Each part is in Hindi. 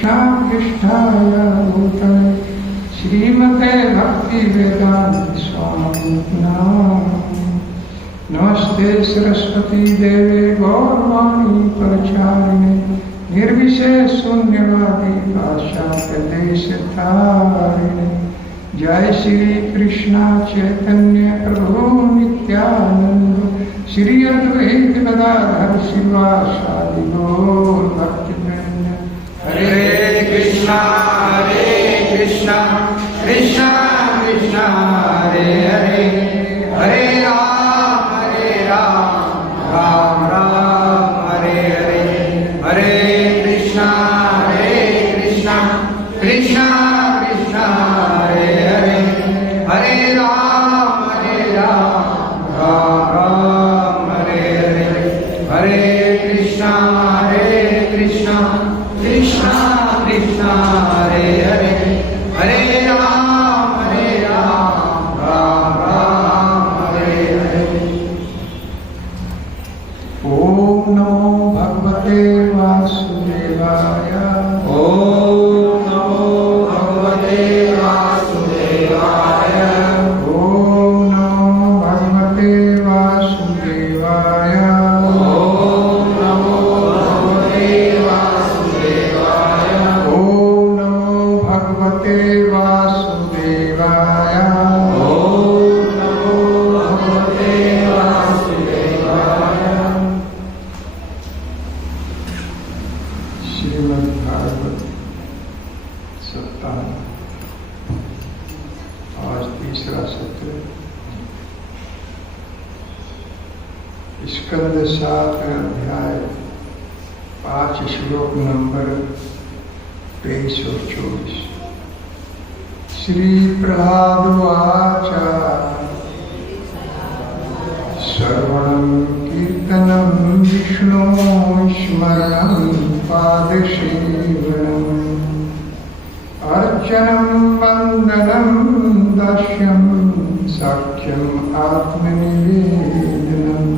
कृष्णाभीष्टाय भूतले श्रीमते भक्ति वेदांत स्वामी नमस्ते सरस्वती देवे गौरवाणी प्रचारिणे निर्विशेष शून्यवादी पाश्चात्यदेशतारिणे जय श्री कृष्णा चैतन्य प्रभु नित्यानंद श्री अद्वैत गदाधर शिवासादि गौर भक्तवृंद। हरे कृष्णा कृष्णा कृष्णा हरे हरे हरे राम राम राम हरे हरे हरे कृष्णा कृष्णा कृष्णा हरे हरे हरे राम राम राम हरे हरे हरे कृष्णा कृष्णा कृष्णा हरे हरे हरे राम राम राम हरे हरे। ओम नमो भगवते वासुदेवाय। ओम नमो भगवते वासुदेवाय। ओम नमो भगवते वासुदेवाय। ओम नमो भगवते वासुदेवाय। ओम नमो भगवते वासुदेवाय। ओम नमो भगवते वासुदेवाय। श्रीमद् भागवत सप्ताह आज तीसरा सत्र स्कंद 7 अध्याय 5 श्लोक नंबर 23 और 24। श्री प्रहलाद उवाच श्रवणं कीर्तनं विष्णो स्मरणं पादसेवनम् अर्चनं वन्दनं दास्यं साख्यम् आत्मनिवेदनम्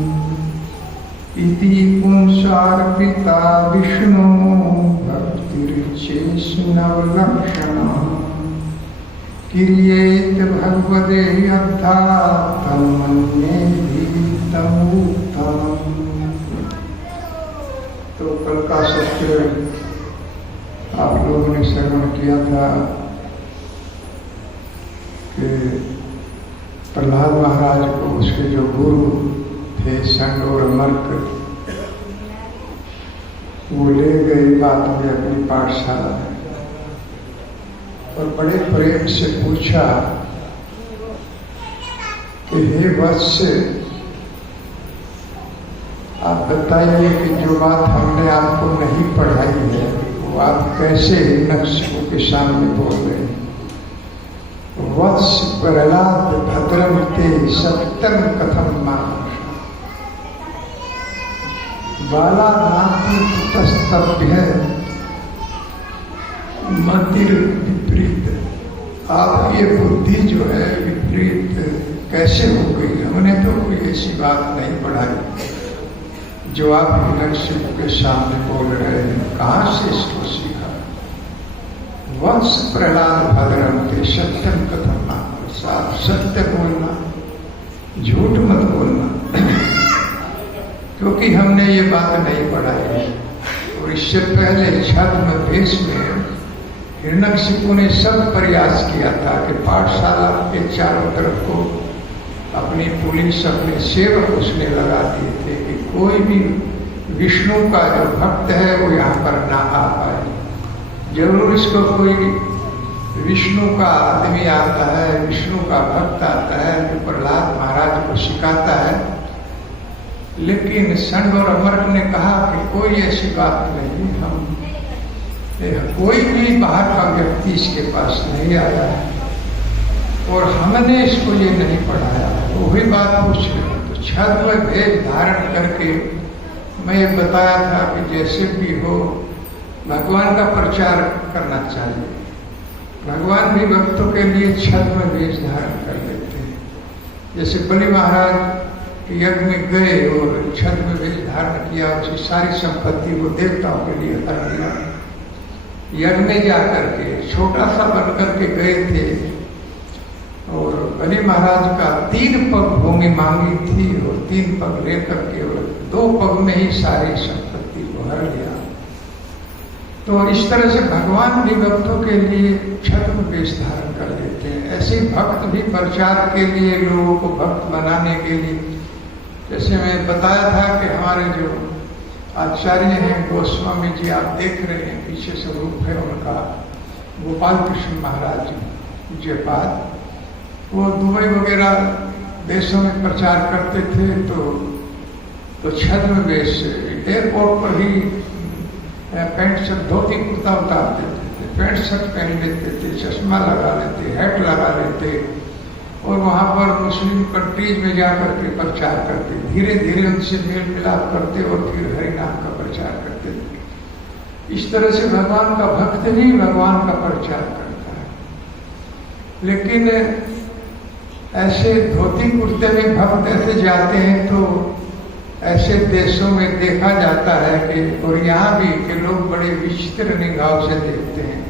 इति पुंसार्पिता विष्णु भक्तिर्चेष्णवलक्षणा किर्येत भगवते अद्धा तन्मन्ये तमुत्तमम्। तो कल का सत्र आप लोगों ने श्रवण किया था कि प्रहलाद महाराज को उसके जो गुरु थे संग और मर्क वो ले गए बात में अपनी पाठशाला में और बड़े प्रेम से पूछा कि हे वत्स आप बताइए कि जो बात हमने आपको नहीं पढ़ाई है वो आप कैसे नक्शों के सामने बोल रहे हैं। वत्स प्रहलाद भद्रम ते सत्यम कथम मानुष बाला नाति तस्तभ्य मतिर विपरीत। आप ये बुद्धि जो है विपरीत कैसे हो गई। हमने तो कोई ऐसी बात नहीं पढ़ाई जो आप हिरण्यशिव के सामने बोल रहे हैं। कहाँ से इसको सीखा। वत्स प्रहलाद भद्रम ते सत्यम कथम मानुष। आप सत्य बोलना झूठ मत बोलना क्योंकि हमने ये बात नहीं पढ़ाई है। और इससे पहले छद्म भेष में हिरण्यकशिपु ने सब प्रयास किया था कि पाठशाला के चारों तरफ को अपनी पुलिस अपने सेवक उसने लगा दिए थे कि कोई भी विष्णु का जो भक्त है वो यहाँ पर ना आ पाए। जरूर इसको कोई विष्णु का आदमी आता है, विष्णु का भक्त आता है जो प्रहलाद महाराज को सिखाता है। लेकिन संग और अमर्क ने कहा कि कोई ऐसी बात नहीं, हम कोई भी बाहर का व्यक्ति इसके पास नहीं आया है और हमने इसको ये नहीं पढ़ाया। वही बात पूछ रहे तो छद्म भेष धारण करके मैं ये बताया था कि जैसे भी हो भगवान का प्रचार करना चाहिए। भगवान भी भक्तों के लिए छद्म भेष धारण कर लेते हैं। जैसे बलि महाराज यज्ञ में गए और छद्म भेष धारण किया, उसकी सारी संपत्ति वो देवताओं के लिए हर दिया। यज्ञ में जाकर के छोटा सा बन करके गए थे और बलि महाराज का 3 पग भूमि मांगी थी और 3 पग लेकर के और 2 पग में ही सारी संपत्ति को हर लिया। तो इस तरह से भगवान भी भक्तों के लिए छद्म वेश धारण कर लेते हैं। ऐसे भक्त भी प्रचार के लिए, लोगों को भक्त बनाने के लिए, जैसे मैं बताया था कि हमारे जो आचार्य हैं गोस्वामी जी, आप देख रहे हैं पीछे स्वरूप है उनका, गोपाल कृष्ण महाराज जी पूज्यपाद, वो दुबई वगैरह देशों में प्रचार करते थे। तो छद्म वेश एयरपोर्ट पर ही पैंट शर्ट, धोती कुर्ता उतार देते थे, पैंट शर्ट पहन लेते थे, चश्मा लगा लेते, हैट लगा लेते और वहाँ पर मुस्लिम कंट्रीज में जाकर के प्रचार करते, धीरे धीरे उनसे मेल मिलाप करते और फिर हरि नाम का प्रचार करते थे। इस तरह से भगवान का भक्त ही भगवान का प्रचार करता है। लेकिन ऐसे धोती कुर्ते में भक्त ऐसे जाते हैं तो ऐसे देशों में देखा जाता है कि, और यहाँ भी, कि लोग बड़े विचित्र निगाहों से देखते हैं।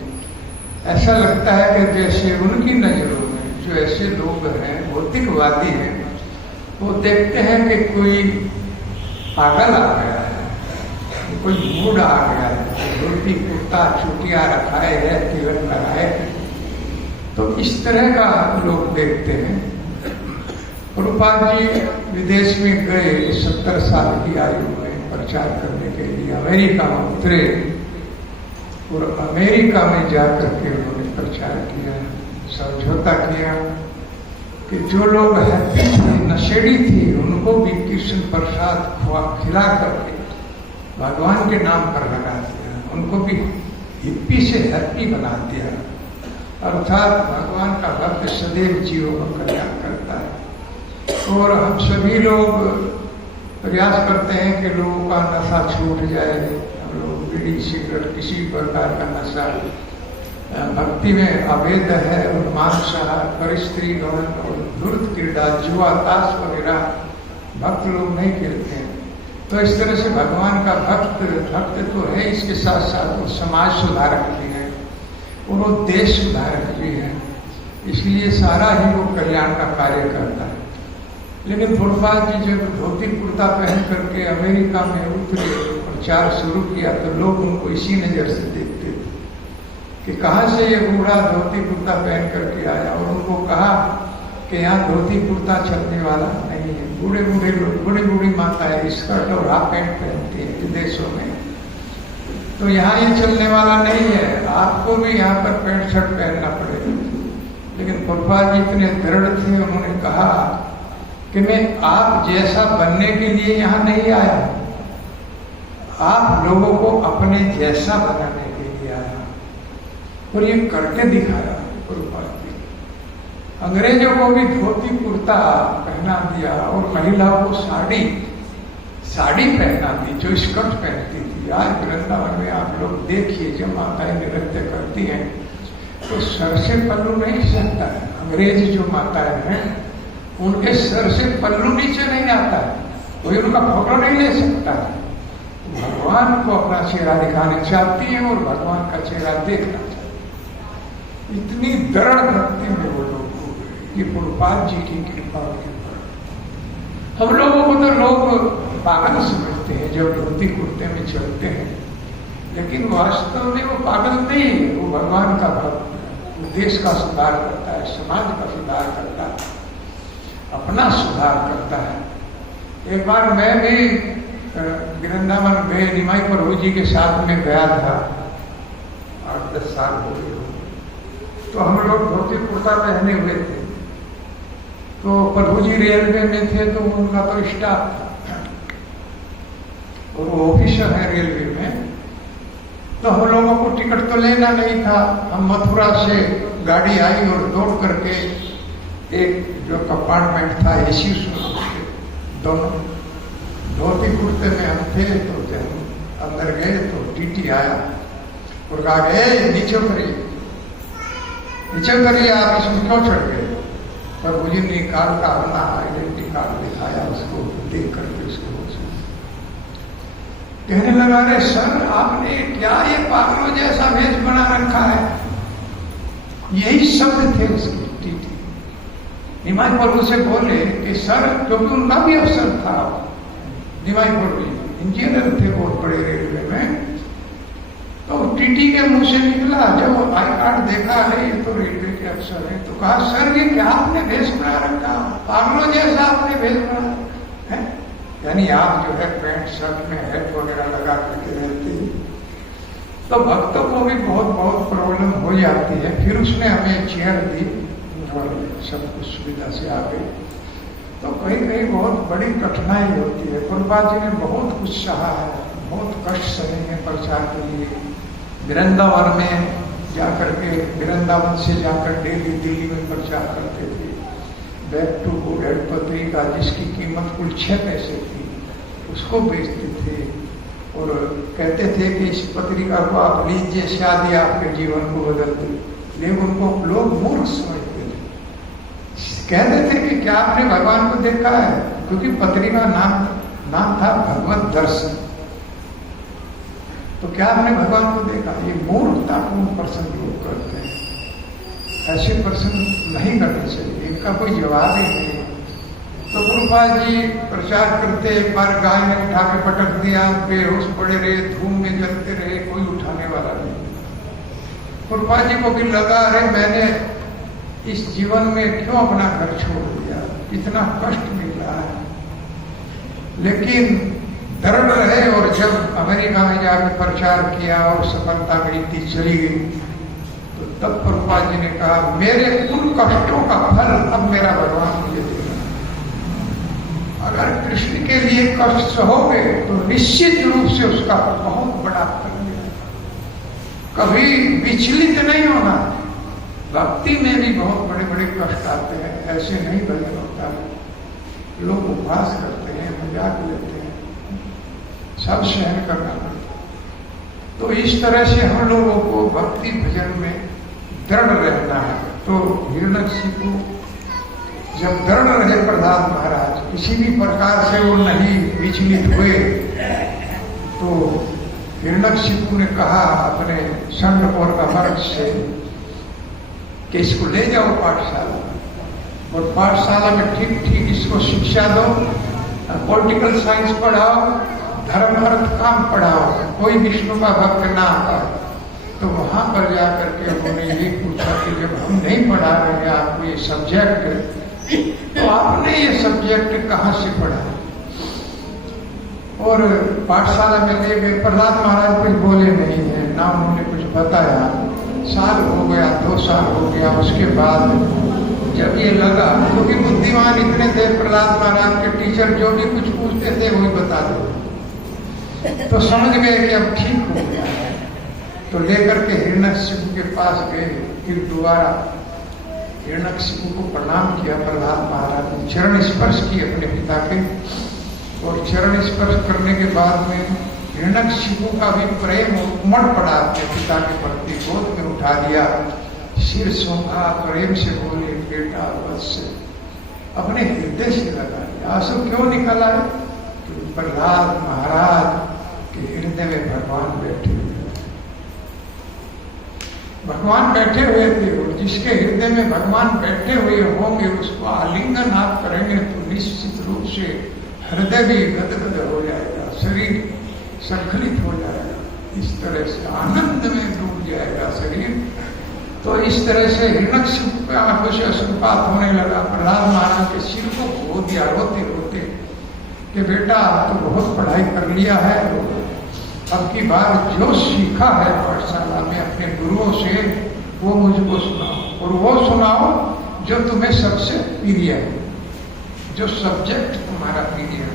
ऐसा लगता है कि जैसे उनकी नजरों में जो ऐसे लोग हैं, भौतिकवादी हैं, वो देखते हैं कि कोई पागल आ गया है, कोई मूड आ गया है, धोती कुर्ता चुटिया रखाए है, तिलक लगाए। तो इस तरह का लोग देखते हैं। प्रभुपाद जी विदेश में गए 70 साल की आयु में प्रचार करने के लिए, अमेरिका में उतरे और अमेरिका में जाकर के उन्होंने प्रचार किया, समझौता किया कि जो लोग हैप्पी थे, नशेड़ी थी, उनको भी कृष्ण प्रसाद खिला करके भगवान के नाम पर लगा दिया, उनको भी हिप्पी से हैप्पी बना दिया। अर्थात भगवान का भक्त सदैव जीवों का कल्याण करता है। और हम सभी लोग प्रयास करते हैं कि लोगों का नशा छूट जाए। हम लोग बीड़ी सिगरेट किसी प्रकार का नशा, भक्ति में अवैध है और मांसाहार, परिस्त्री गौन और धूर्त क्रीड़ा, जुआ, ताश वगैरह भक्त लोग नहीं खेलते हैं। तो इस तरह से भगवान का भक्त तो है, इसके साथ साथ वो समाज सुधारक भी है और वो देश सुधारक भी है। इसलिए सारा ही वो कल्याण का कार्य करता है। लेकिन प्रभुपाद जी जब धोती कुर्ता पहन करके अमेरिका में उतरे, प्रचार शुरू किया, तो लोग उनको इसी नजर से देखते थे कि कहाँ से ये बूढ़ा धोती कुर्ता पहन करके आया। और उनको कहा कि यहाँ धोती कुर्ता चलने वाला नहीं है। बूढ़े बूढ़े लोग, बूढ़ी बूढ़ी माताएं स्कर्ट और हाफ पैंट पहनती है विदेशों में, तो यहाँ ये चलने वाला नहीं है, आपको भी यहाँ पर पैंट शर्ट पहनना पड़ेगा। लेकिन प्रभुपाद जी इतने दृढ़ थे, उन्होंने कहा कि मैं आप जैसा बनने के लिए यहाँ नहीं आया, आप लोगों को अपने जैसा बनाने के लिए आया। और ये करके दिखाया प्रभुपाद जी। अंग्रेजों को भी धोती कुर्ता पहना दिया और महिलाओं को साड़ी पहना दी, जो स्कर्ट पहनती थी। आज वृंदावन में आप लोग देखिए, जब माताएं नृत्य करती हैं तो सर से पल्लू नहीं सकता है। अंग्रेज जो माताएं हैं उनके सर से पल्लू नीचे नहीं आता है, कोई उनका फोटो नहीं ले सकता है। भगवान को अपना चेहरा दिखाना चाहती है और भगवान का चेहरा देखना चाहती है। इतनी दृढ़ भक्ति में वो लोग हो गए। ये प्रभुपाद जी की कृपा के ऊपर। हम लोगों को तो लोग पागल समझते हैं जब धोती कुर्ते में चलते हैं, लेकिन वास्तव में वो पागल नहीं है, वो भगवान का भक्त है। वो देश का सुधार करता है, समाज का सुधार करता है, अपना सुधार करता है। एक बार मैं भी वृंदावन में निमाई प्रभु जी के साथ में गया था, 8-10 साल हो गए। तो हम लोग धोती कुर्ता पहने हुए थे, तो प्रभु जी रेलवे में थे, तो उनका तो स्टाफ था और वो ऑफिसर है रेलवे में। तो हम लोगों को टिकट तो लेना नहीं था। हम मथुरा से गाड़ी आई और दौड़ करके एक जो कंपार्टमेंट था एसी, दोनों धोती कुर्ते में हम थे। तो जब अंदर गए तो टीटी आया और कहा गए नीचे उतरिए, आप इसमें क्यों चढ़ गए? पर मुझे निकाल का अपना आइडेंटिटी कार्ड दिखाया, उसको देख करके उसको कहने लगा, अरे सर आपने क्या ये पागलों जैसा वेश बना रखा है। यही शब्द थे उसके टीटी। निमाई प्रभु से बोले कि सर, क्योंकि उनका भी अफसर था, निमाई प्रभु इंजीनियर थे बहुत बड़े रेलवे में, तो टीटी के मुंह से निकला जब आई कार्ड देखा, अरे ये तो रेलवे के अफसर है, तो कहा सर ये क्या आपने वेश बना रखा, पागलों जैसा आपने वेश बना है। यानी आप जो है पैंट शर्ट में हेड वगैरह लगा करके रहते हैं, तो भक्तों को भी बहुत बहुत प्रॉब्लम हो जाती है। फिर उसने हमें चेयर दी और सब कुछ सुविधा से आ गई। तो कहीं कहीं बहुत बड़ी कठिनाई होती है। प्रभुपाद जी ने बहुत कुछ सहा है, बहुत कष्ट सहे हैं प्रचार के लिए। वृंदावन में जाकर के, वृंदावन से जाकर डेली दिल्ली में प्रचार करते थे। बैक टू गुड हेड पत्रिका जिसकी कीमत कुल 6 पैसे थी, उसको बेचते थे और कहते थे कि इस पत्रिका को आप लीजिए, शादी आपके जीवन को बदल दे। लेकिन उनको लोग मूर्ख समझते थे। कहते थे कि क्या आपने भगवान को देखा है, क्योंकि पत्रिका नाम था भगवत दर्शन। तो क्या आपने भगवान को देखा? ये मूर्खतापूर्ण प्रश्न लोग करते हैं। ऐसे प्रश्न नहीं करने चाहिए, इनका कोई जवाब ही नहीं। तो प्रभुपाद जी प्रचार करते, एक बार गाय ने उठा के पटक दिया, बेहोश पड़े रहे, धूम में जलते रहे, कोई उठाने वाला नहीं। प्रभुपाद जी को भी लगा, अरे मैंने इस जीवन में क्यों अपना घर छोड़ दिया, इतना कष्ट मिल रहा है। लेकिन दृढ़ रहे और जब अमेरिका में जाकर प्रचार किया और सफलता मिलती चली गई, तो तब प्रभुपाद जी ने कहा, मेरे उन कष्टों का फल अब मेरा भगवान मुझे देगा। अगर कृष्ण के लिए कष्ट सहोगे तो निश्चित रूप से उसका बहुत बड़ा फल मिलेगा। कभी विचलित नहीं होना। भक्ति में भी बहुत बड़े बड़े कष्ट आते हैं, ऐसे नहीं भजन होता है। लोग उपवास करते हैं, मजाक लेते हैं, सब सहन करना पड़ता। तो इस तरह से हम लोगों को भक्ति भजन में दृढ़ रहना है। तो हिरण्यकशिपु जब दृढ़ रहे प्रहलाद महाराज, किसी भी प्रकार से वो नहीं विचलित हुए, तो हिरण्यकशिपु ने कहा अपने संग और अमरज से कि इसको ले जाओ पाठशाला, और पाठशाला में ठीक ठीक इसको शिक्षा दो, पॉलिटिकल साइंस पढ़ाओ, धर्म अर्थ काम पढ़ाओ, कोई विष्णु का भक्त ना पाए। तो वहां पर जाकर के उन्होंने ये पूछा कि जब हम नहीं पढ़ा रहे आपको ये सब्जेक्ट, तो आपने ये सब्जेक्ट कहाँ से पढ़ा? और पाठशाला में ले गए। प्रहलाद महाराज कुछ बोले नहीं है, ना उन्होंने कुछ बताया। साल हो गया, 2 साल हो गया। उसके बाद जब ये लगा, क्योंकि बुद्धिमान इतने थे प्रहलाद महाराज के टीचर, जो भी कुछ पूछते थे वही बता दो, तो समझ गए कि अब ठीक हो गया है। तो लेकर के हिरण्यकशिपु के पास गए। फिर दोबारा हिरण्यकशिपु को प्रणाम किया प्रहलाद महाराज ने, चरण स्पर्श किए अपने पिता के, और चरण स्पर्श करने के बाद में हिरण्यकशिपु का भी प्रेम उमड़ पड़ा अपने पिता के प्रति। गोद में उठा दिया, सिर सूंघा, प्रेम से बोले, बेटा बस, अपने हृदय से लगा दिया। आंसू क्यों निकल आए? क्योंकि प्रहलाद महाराज के हृदय में भगवान बैठे हुए, भगवान बैठे हुए थे। और जिसके हृदय में भगवान बैठे हुए होंगे, उसको आलिंगन आप करेंगे तो निश्चित रूप से हृदय भी गदगद हो जाएगा, शरीर संकलित हो जाएगा, इस तरह से आनंद में डूब जाएगा शरीर। तो इस तरह से हिरण्यकशिपु के आंखों से अश्रुपात होने लगा। प्रहलाद महाराज के सिर को खो दिया रोते रोते कि बेटा तो बहुत पढ़ाई कर लिया है, अब की बार जो सीखा है पाठशाला में अपने गुरुओं से वो मुझको सुनाओ, और वो सुनाओ जो तुम्हें सबसे प्रिय है, जो सब्जेक्ट तुम्हारा प्रिय है।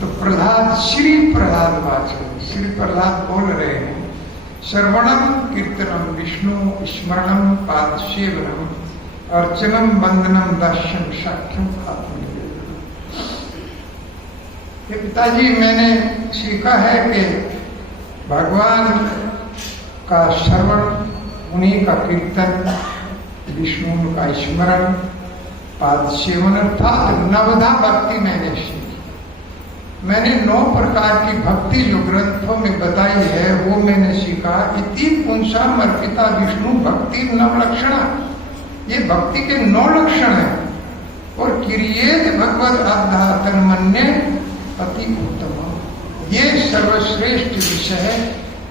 तो प्रहलाद, श्री प्रहलाद वाचन, श्री प्रहलाद बोल रहे हैं, श्रवणम कीर्तनम विष्णु स्मरणम पाद सेवनम अर्चनम वंदनम दास्यम साख्यम आत्मनिवेदनम। पिताजी मैंने सीखा है कि भगवान का श्रवण, उन्हीं का कीर्तन, विष्णु का स्मरण, पाद सेवन, अर्थात नवधा भक्ति मैंने सीखी। मैंने 9 प्रकार की भक्ति जो ग्रंथों में बताई है वो मैंने सीखा। इति पुंसाम अर्पिता विष्णु भक्ति 9 लक्षण, ये भक्ति के 9 लक्षण है। और किरियेत भगवत आध्यात्म मन्य अति उत्तम, ये सर्वश्रेष्ठ विषय है,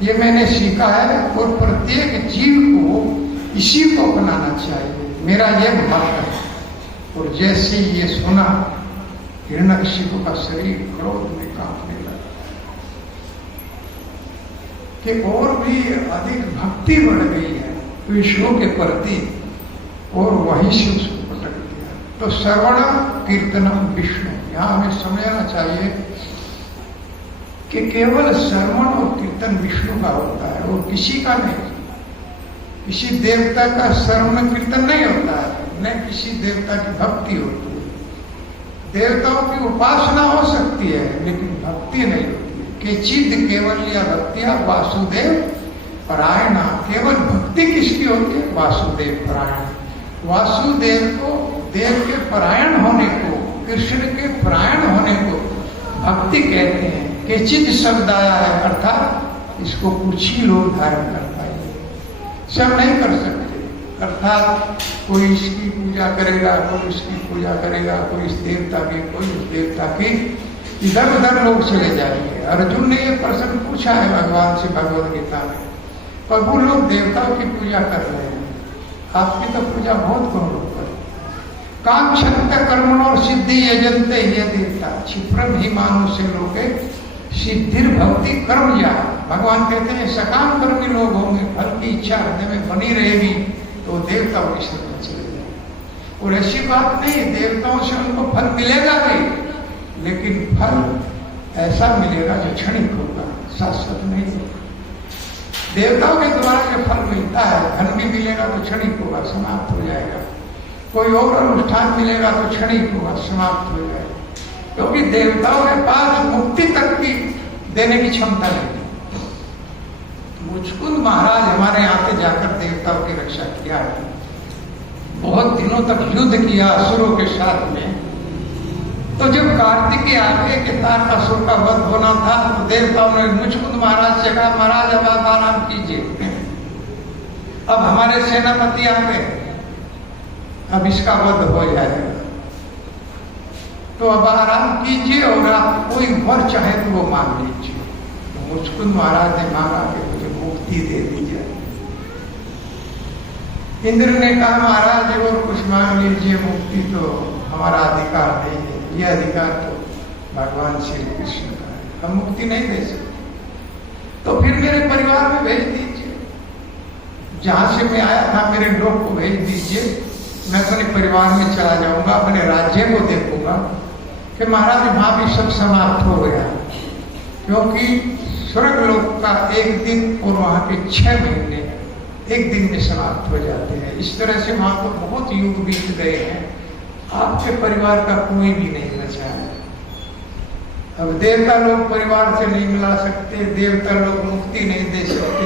ये मैंने सीखा है। और प्रत्येक जीव को इसी को अपनाना चाहिए, मेरा यह भाव है। और जैसे ये सुना, हिरण्यकशिपु का शरीर क्रोध में कांपने लगा कि और भी अधिक भक्ति बढ़ गई है विष्णु के प्रति, और वहीं से उसको पटक दिया। तो श्रवण कीर्तनम विष्णु, यहां हमें समझना चाहिए कि केवल श्रवण और कीर्तन विष्णु का होता है और किसी का नहीं। किसी देवता का श्रवण कीर्तन नहीं होता है, न किसी देवता की भक्ति होती है। देवताओं की उपासना हो सकती है लेकिन भक्ति नहीं होती है। केचिद केवलिया भक्तिया वासुदेव परायणा, केवल भक्ति किसकी होती है? वासुदेव परायण। वासुदेव को, देव के परायण होने को, कृष्ण के परायण होने को भक्ति कहते हैं। केचिद शब्द आया है, अर्थात इसको कुछ ही लोग धारण कर पाएंगे, सब नहीं कर सकते। अर्थात कोई इसकी पूजा करेगा, कोई उसकी पूजा करेगा, कोई इस देवता की, कोई उस देवता की, इधर उधर लोग चले जाएंगे। अर्जुन ने ये प्रश्न पूछा है भगवान से भगवद गीता में, प्रभु लोग देवताओं की पूजा कर रहे हैं, आपकी तो पूजा बहुत कम लोग करें। कांक्षत कर्मण और सिद्धि यजंते ये देवता क्षिप्रम ही मानो से लोगे सिद्धिर भक्ति कर्म या। भगवान कहते हैं सकाम कर्मी लोग होंगे, फल की इच्छा हृदय में बनी रहेगी तो देवताओं की शरण चले जाए। और ऐसी बात नहीं, देवताओं से उनको फल मिलेगा भी, लेकिन फल ऐसा मिलेगा जो क्षणिक होगा, शाश्वत नहीं होगा। देवताओं के द्वारा जो फल मिलता है, धन भी मिलेगा तो क्षणिक होगा, समाप्त हो जाएगा। कोई और अनुष्ठान मिलेगा तो क्षणिक होगा, समाप्त हो जाएगा। क्योंकि देवताओं के पास मुक्ति तक की देने की क्षमता नहीं। मुचकुंद महाराज हमारे यहाँ पे जाकर देवताओं की रक्षा किया है, बहुत दिनों तक युद्ध किया असुरों के साथ में। तो जब कार्तिकेय आगे के तारकासुर का वध होना था तो देवताओं ने मुचकुंद महाराज से कहा, महाराज अब आप आराम कीजिए, अब हमारे सेनापति आ गए, अब इसका वध हो जाएगा, तो अब आराम कीजिए और आप कोई वर चाहे तो वो मांग लीजिए। तो मुचकुंद महाराज ने मांगा कि मुझे मुक्ति दे दीजिए। इंद्र ने कहा, महाराज और कुछ मांग लीजिए, मुक्ति तो हमारा अधिकार नहीं है, ये अधिकार तो भगवान श्री कृष्ण का है, हम मुक्ति नहीं दे सकते। तो फिर मेरे परिवार में भेज दीजिए, जहां से मैं आया था मेरे लोग को भेज दीजिए, मैं अपने परिवार में चला जाऊंगा, अपने राज्य को देखूंगा। कि महाराज वहां भी सब समाप्त हो गया, क्योंकि स्वर्ग लोक का 1 दिन और वहां के 6 महीने 1 दिन में समाप्त हो जाते हैं। इस तरह से वहां तो बहुत युग बीत गए हैं, आपके परिवार का कोई भी नहीं बचा है। अब देवता लोग परिवार से नहीं मिला सकते, देवता लोग मुक्ति नहीं दे सकते,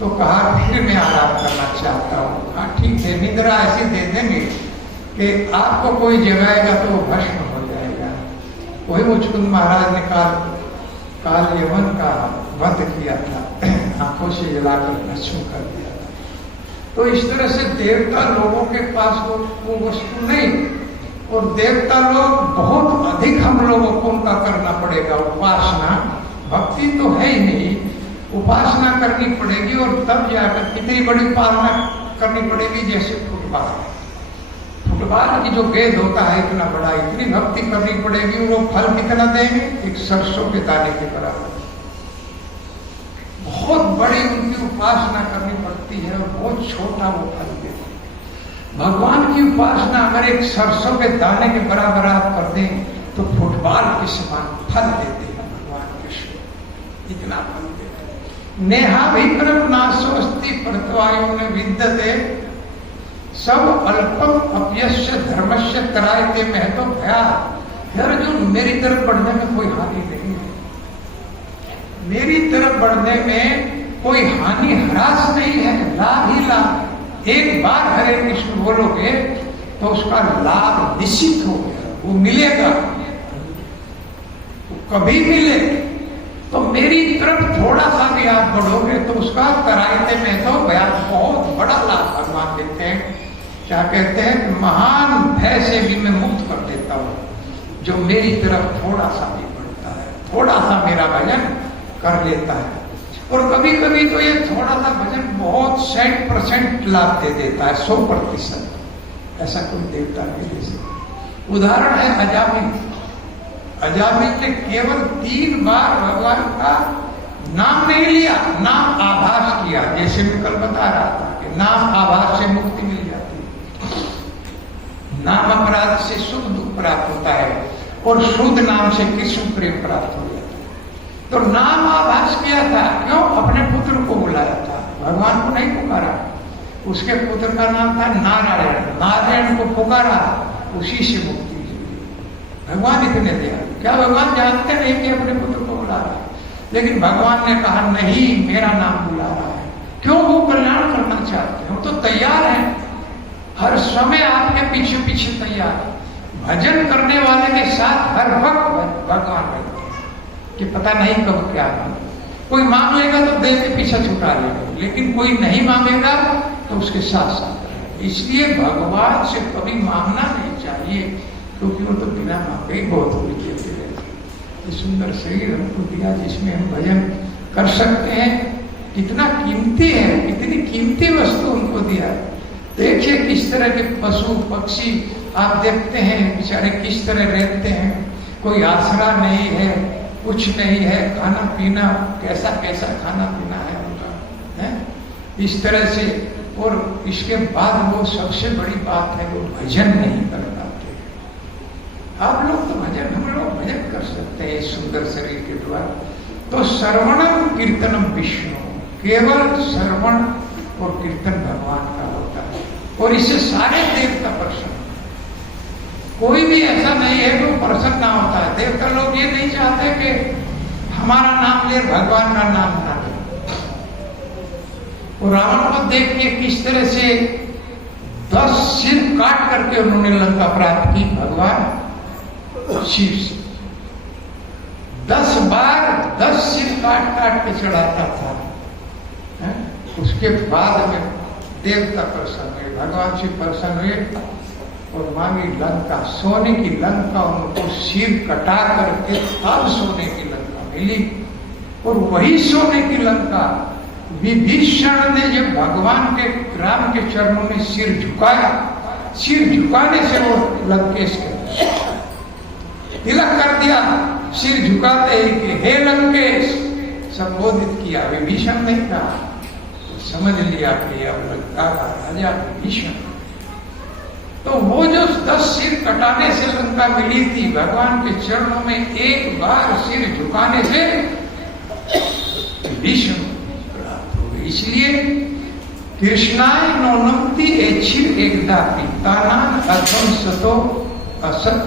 तो कहा फिर मैं आराम करना चाहता हूँ। हाँ ठीक है, निद्रा ऐसी दे देंगे कि आपको कोई जगाएगा तो वो भस्म हो जाएगा। वही मुचकुंद महाराज ने काल यवन का वध किया था, आंखों से जलाकर भस्म कर दिया था। तो इस तरह से देवता लोगों के पास वो वस्तु नहीं, और देवता लोग बहुत अधिक हम लोगों को उनका करना पड़ेगा उपासना। भक्ति तो है ही नहीं, उपासना करनी पड़ेगी, और तब जाकर कितनी बड़ी उपासना करनी पड़ेगी। जैसे फुटबॉल की जो गेंद होता है इतना बड़ा, इतनी भक्ति करनी पड़ेगी, वो फल कितना देंगे? एक सरसों के दाने के बराबर। बहुत बड़ी उनकी उपासना करनी पड़ती है और बहुत छोटा वो फल देते हैं। भगवान की उपासना अगर एक सरसों के दाने के बराबर आप कर दें तो फुटबॉल के समान फल देते हैं भगवान कृष्ण, इतना फल देते हैं। नेहा भी परम नाशोस्ति परत्वायु ने विद्यते सब अल्पम अपयस्य धर्मस्य करायते महतो भया। अर्जुन, मेरी तरफ बढ़ने में कोई हानि नहीं है, मेरी तरफ बढ़ने में कोई हानि ह्रास नहीं है, लाभ ही लाभ। एक बार हरे कृष्ण बोलोगे तो उसका लाभ निश्चित हो गया, वो मिलेगा। कभी मिले तो मेरी तरफ थोड़ा सा भी आप बढ़ोगे तो उसका करायते में तो बहुत बड़ा लाभ भगवान देते हैं। क्या कहते हैं कि महान भय से भी मैं मुक्त कर देता हूं जो मेरी तरफ थोड़ा सा भी बढ़ता है, थोड़ा सा मेरा भजन कर लेता है। और कभी कभी तो ये थोड़ा सा भजन बहुत 100% लाभ दे देता है, 100%। ऐसा कोई देवता नहीं दे सकता। उदाहरण है अजामिल। अजामिल ने केवल 3 बार भगवान का नाम नहीं लिया, नाम आभास किया। जैसे मैं कल बता रहा था कि नाम आभास से मुक्ति मिल जाती है। नाम अपराध से सुख दुख प्राप्त होता है और शुद्ध नाम से कृष्ण प्रेम प्राप्त हो जाता है। तो नाम आभास किया था, क्यों? अपने पुत्र को बुलाया था, भगवान को नहीं पुकारा। उसके पुत्र का नाम था नारायण। नारायण को पुकारा, उसी से मुक्ति। भगवान इतने दिया। क्या भगवान जानते नहीं कि अपने पुत्र को बुला रहा है? लेकिन भगवान ने कहा नहीं, मेरा नाम बुला रहा है। क्यों? वो कल्याण करना चाहते हैं, वो तो तैयार है, हर समय आपके पीछे पीछे तैयार है। भजन करने वाले के साथ हर वक्त भगवान रहते हैं कि पता नहीं कब क्या मांगे। कोई मांग लेगा तो देह के पीछे छुटा लेगा, लेकिन कोई नहीं मांगेगा तो उसके साथ साथ रहेगा। इसलिए भगवान से कभी मांगना नहीं चाहिए, क्योंकि वो तो बिना मांगे बहुत हो देते रहते। सुंदर शरीर हमको दिया जिसमें हम भजन कर सकते हैं। कितना कीमती है, कितनी कीमती वस्तु हमको दिया। देखिए किस तरह के पशु पक्षी आप देखते हैं, बेचारे किस तरह रहते हैं। कोई आसरा नहीं है, कुछ नहीं है, खाना पीना कैसा कैसा खाना पीना है उनका, है इस तरह से। और इसके बाद वो सबसे बड़ी बात है, वो भजन नहीं कर पाते। आप लोग तो भजन, हम लोग भजन कर सकते हैं इस सुंदर शरीर के द्वारा। तो श्रवणम कीर्तनम विष्णु, केवल श्रवण और कीर्तन भगवान का होता है और इससे सारे देवता प्रसन्न। कोई भी ऐसा नहीं है जो प्रसन्न ना होता है। देवता लोग ये नहीं चाहते कि हमारा नाम ले, भगवान का नाम ना ले। और रावण को देखिए किस तरह से 10 सिर काट करके उन्होंने लंका प्राप्त की भगवान शिव से। 10 बार 10 सिर काट काट के चढ़ाता था, है? उसके बाद में देवता प्रसन्न हुए, भगवान शिव प्रसन्न हुए और मांगी लंका, सोने की लंका। उनको सिर कटा करके तब सोने की लंका मिली। और वही सोने की लंका विभीषण ने जब भगवान के राम के चरणों में सिर झुकाया, सिर झुकाने से वो लंकेश के तिलक कर दिया। सिर झुकाते ही कि हे लंकेश संबोधित किया, विभीषण नहीं कहा। तो समझ लिया कि अब लंका का राजा विभीषण। तो वो जो 10 सिर कटाने से लंका मिली थी, भगवान के चरणों में एक बार सिर झुकाने से विभीषण प्राप्त हो गई। इसलिए कृष्णाय नौनंती एच्छिर एकदापि तानान अधम सतो असत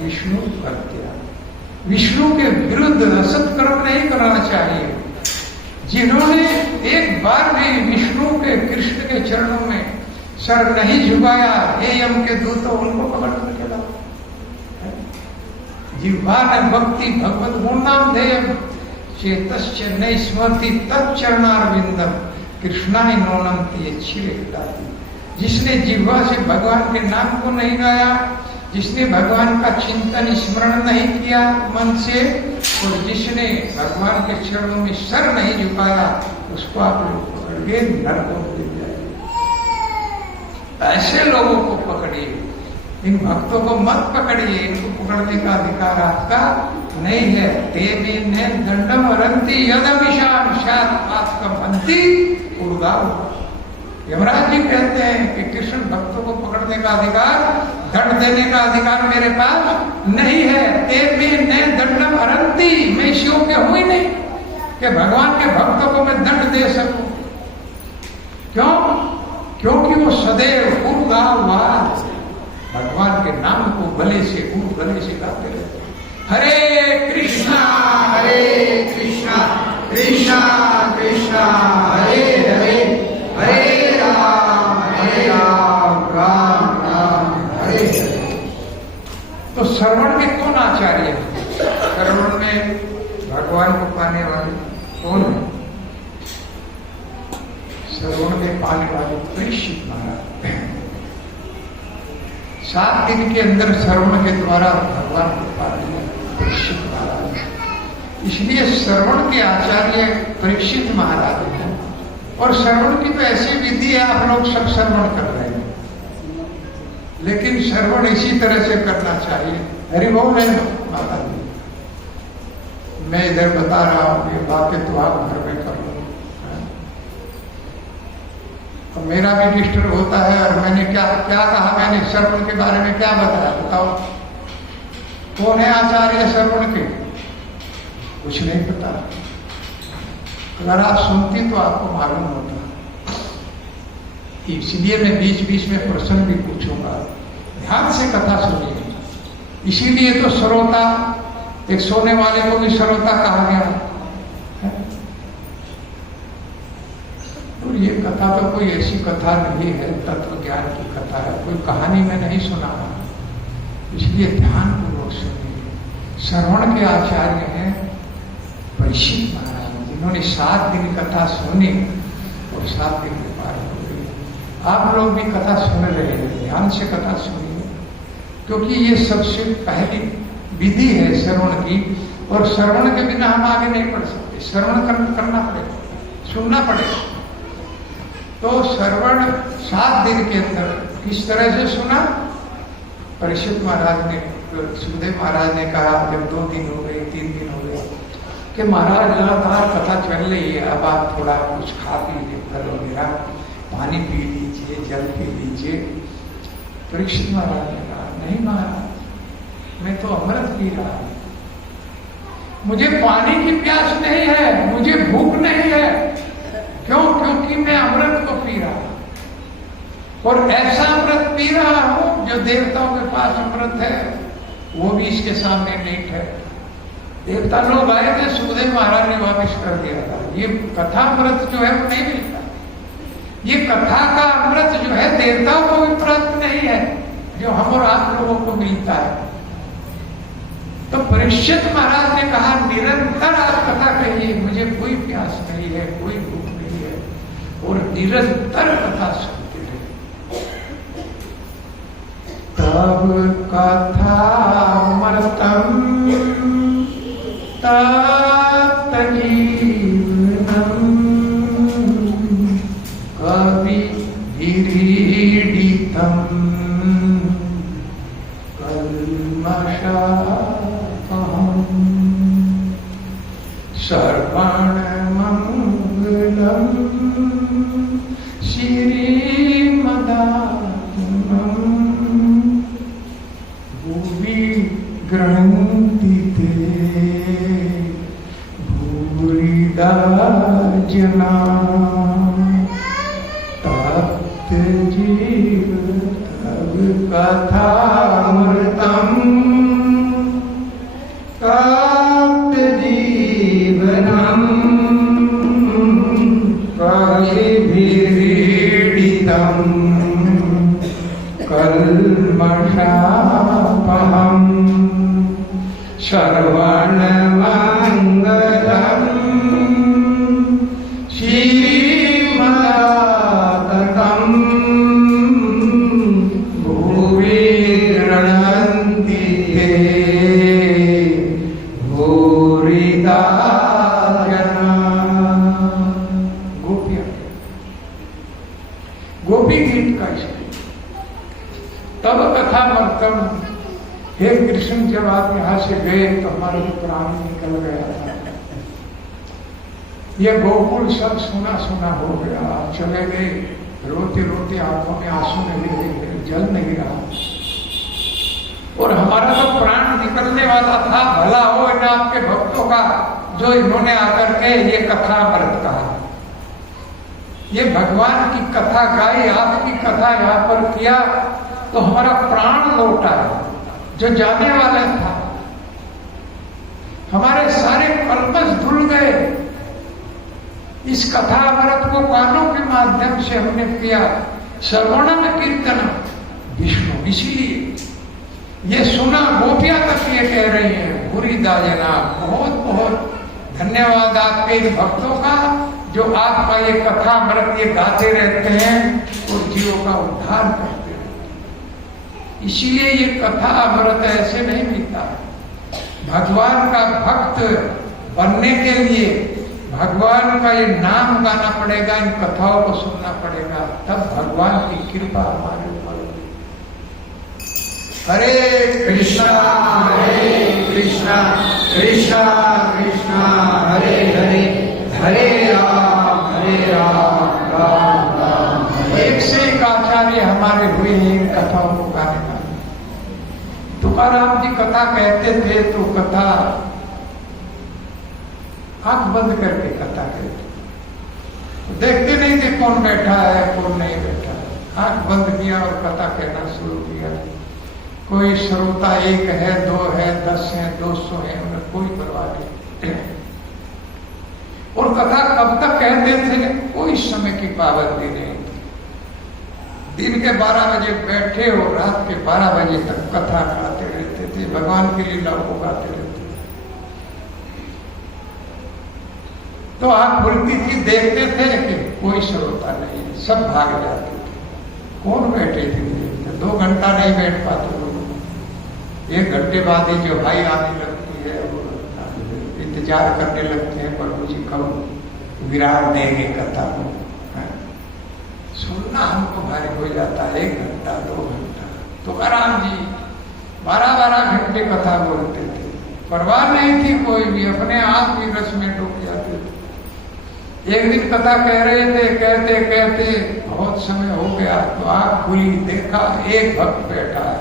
विष्णु प्रत्या। विष्णु के विरुद्ध असत कर्म नहीं करना चाहिए। जिन्होंने एक बार भी विष्णु के कृष्ण के चरणों में सर नहीं झुकाया, हे यम के दूतों, उनको पकड़ करके लाओ। जिह्वा ने भक्ति भगवत गुण नाम ध्येयम चेतश्च न स्मृति तच्चरणारविंदम कृष्णाय नौनंती अच्छी। जिसने जिह्वा से भगवान के नाम को नहीं गाया, जिसने भगवान का चिंतन स्मरण नहीं किया मन से, और जिसने भगवान के चरणों में सर नहीं झुकाया, उसको आप लोग पकड़ के नरकों में ले जाइए। ऐसे लोगों को पकड़िए, इन भक्तों को मत पकड़िए। इनको पकड़ने का अधिकार आपका नहीं है। देवी ने दंडम रंती यदमिशान शात बनती उर्गाव। यमराज जी कहते हैं कि कृष्ण भक्तों को पकड़ने का अधिकार, दंड देने का अधिकार मेरे पास नहीं है। देवी ने दंडम अरंती, मैं शिव के हूं ही नहीं कि भगवान के भक्तों को मैं दंड दे सकूं। क्यों? क्योंकि वो सदैव उर्गावाद भगवान के नाम को गले से गाते रहते। हरे कृष्णा कृष्णा कृष्णा हरे हरे, हरे राम राम राम हरे हरे। तो श्रवण के कौन आचार्य है? श्रवण में श्रवण में पाने वाले परीक्षित महाराज 7 दिन के अंदर श्रवण के द्वारा भगवान को पा लिया परीक्षित महाराज। इसलिए श्रवण के आचार्य परीक्षित महाराज हैं। और श्रवण की तो ऐसी विधि है, आप लोग सब श्रवण कर रहे हैं, लेकिन श्रवण इसी तरह से करना चाहिए। हरि बोल है माता जी, मैं इधर बता रहा हूं, ये बातें तो आप घर में कर लो। तो मेरा भी डिस्टर्ब होता है। और मैंने क्या क्या कहा, मैंने श्रवण के बारे में क्या बताया, बताओ कौन है आचार्य श्रवण के? कुछ नहीं पता। अगर आप सुनती तो आपको मालूम होता। इसलिए मैं बीच बीच में प्रश्न भी पूछूंगा, ध्यान से कथा सुनिए। इसीलिए तो श्रोता, एक सोने वाले को भी श्रोता कहा गया है। तो ये कथा तो कोई ऐसी कथा नहीं है, तत्व ज्ञान की कथा है, कोई कहानी में नहीं सुना। इसलिए ध्यान पूर्वक सुनिए। श्रवण के आचार्य हैं परीक्षित महाराज, जिन्होंने 7 दिन कथा सुनी और 7 दिन में पार हो गई। आप लोग भी कथा सुन रहे हैं, ध्यान से कथा सुनिए, क्योंकि ये सबसे पहली विधि है श्रवण की। और श्रवण के बिना हम आगे नहीं बढ़ सकते। श्रवण करना पड़ेगा, सुनना पड़ेगा। तो श्रवण 7 दिन के अंदर किस तरह से सुना? परीक्षित महाराज ने, सुखदेव महाराज ने कहा, जब 2 दिन हो गए, 3 दिन हो गए कि महाराज लगातार कथा चल रही है, अब आप थोड़ा कुछ खा पी लीजिए, फल वगैरह, पानी पी लीजिए, जल पी लीजिए। परीक्षित महाराज ने कहा, नहीं महाराज, मैं तो अमृत पी रहा हूं, मुझे पानी की प्यास नहीं है, मुझे भूख नहीं है। क्यों? क्योंकि मैं अमृत को पी रहा हूं, और ऐसा अमृत पी रहा हूं जो देवताओं के पास अमृत है, वो भी इसके सामने नहीं है। देवता लोग आए थे, सुखदेव महाराज ने वापस कर दिया था। ये कथा अमृत जो है वो नहीं मिलता। ये कथा का अमृत जो है देवताओं को भी प्राप्त नहीं है, जो हम और आप लोगों को मिलता है। तो परीक्षित महाराज ने कहा, निरंतर आप कथा कहिए, मुझे कोई प्यास नहीं है, कोई भूख नहीं है, और निरंतर कथा सुनते रहे। तब कथा अमृतम तप्त जीवनम कवि भिरीडितम कल्मषापहम् सर्वण मंगलम श्रीमदात्मनम् भुवि गृह्णन्ति जना तप्त जीव तब कथामृतम तप्त जीवनम कविभिरीडितम कल्मषापहम् श्रवणमङ्गलम् श्रीमदाततं भुवि गृह्णन्ति ते भूरिदा जना। गोपी गीत का इसलिए तब कथा मर्तम, हे कृष्ण, जब आप यहां से गए तो हमारा तो प्राण निकल गया था। ये गोकुल सब सुना सुना हो गया, आप चले गए, रोते रोते आंखों में आंसू नहीं रहे, जल नहीं रहा, और हमारा तो प्राण निकलने वाला था। भला हो इन आपके भक्तों का जो इन्होंने आकर के ये कथा अमृत कहा, ये भगवान की कथा गाई, आपकी कथा यहाँ पर किया, तो हमारा प्राण लौटा है जो जाने वाला था। हमारे सारे कल्पस धुल गए। इस कथा अमृत को कानों के माध्यम से हमने किया, श्रवणम कीर्तन विष्णु। इसीलिए ये सुना, गोपियां तक ये कह रही हैं, भूरी दाजना, बहुत बहुत धन्यवाद आपके इन भक्तों का जो आपका ये कथा अमृत ये गाते रहते हैं और जीवों का उद्धार करते हैं। इसीलिए ये कथा अमृत ऐसे नहीं मिलता। भगवान का भक्त बनने के लिए भगवान का ये नाम गाना पड़ेगा, इन कथाओं को सुनना पड़ेगा, तब भगवान की कृपा हमारे ऊपर होगी। हरे कृष्णा कृष्णा कृष्णा हरे हरे, हरे राम राम राम। एक से एक आचार्य हमारे हुए हैं इन कथाओं को गाने का। तुकाराम जी कथा कहते थे तो कथा आंख बंद करके कथा कहते, देखते नहीं थे कौन बैठा है कौन नहीं बैठा है। आंख बंद किया और कथा कहना शुरू किया। कोई श्रोता 1 है 2 है 10 है 200 है, उन्हें कोई परवाह नहीं। और कथा कब तक कहते थे, कोई समय की पाबंदी नहीं थी। दिन के 12 बजे बैठे और रात के 12 बजे तक कथा गाते रहते थे, भगवान की लीला को गाते रहते थे। तो आंख खुलती थी, देखते थे कि कोई श्रोता नहीं, सब भाग जाते थे। कौन बैठे थे, 2 घंटा नहीं बैठ पाते लोग। 1 घंटे बाद ही जो भाई आने लगती है वो इंतजार करने लगते हैं, प्रभु जी कब विराम देंगे कथा को। सुनना हमको भारी हो जाता है, 1 घंटा 2 घंटा। तो आराम जी 12-12 घंटे कथा बोलते थे, परवाह नहीं थी कोई भी, अपने आप ही रस में डूब जाते थे। एक दिन कथा कह रहे थे, कहते कहते बहुत समय हो गया तो आंख खुली, देखा एक भक्त बैठा है।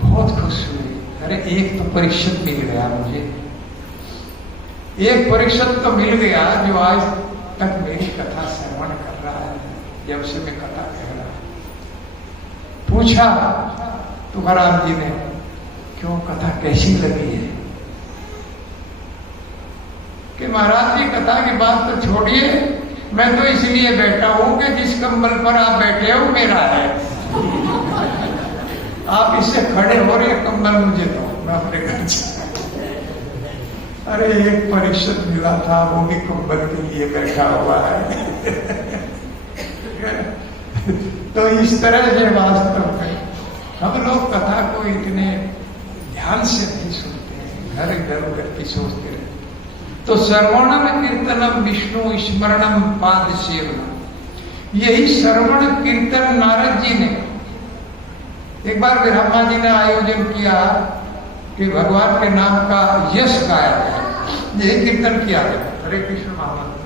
बहुत खुश हुई, अरे एक तो परिषद मिल गया मुझे, एक परिषद तो मिल गया जो आज तक मेरी कथा श्रवण कर रहा है, जब से मैं कथा कह रहा हूं। पूछा तुकाराम जी ने, क्यों कथा कैसी लगी है? कि महाराज जी कथा की बात तो छोड़िए, मैं तो इसलिए बैठा हूं कि जिस कंबल पर आप बैठे हो मेरा है। आप इससे खड़े हो रहे, कंबल मुझे दो, मैं अपने घर से। अरे एक परिषद मिला था, वो भी कंबल के लिए बैठा हुआ है। तो इस तरह से वास्तव में हम लोग कथा को इतने ध्यान से नहीं सुनते हैं, घर इधर उधर की सोचते रहते। तो श्रवणम कीर्तनम विष्णु स्मरणम पाद सेवनम, यही श्रवण कीर्तन नारद जी ने एक बार ब्रह्मा जी ने आयोजन किया कि भगवान के नाम का यश गाया जाए, यही कीर्तन किया गया, हरे कृष्ण महामंत्र।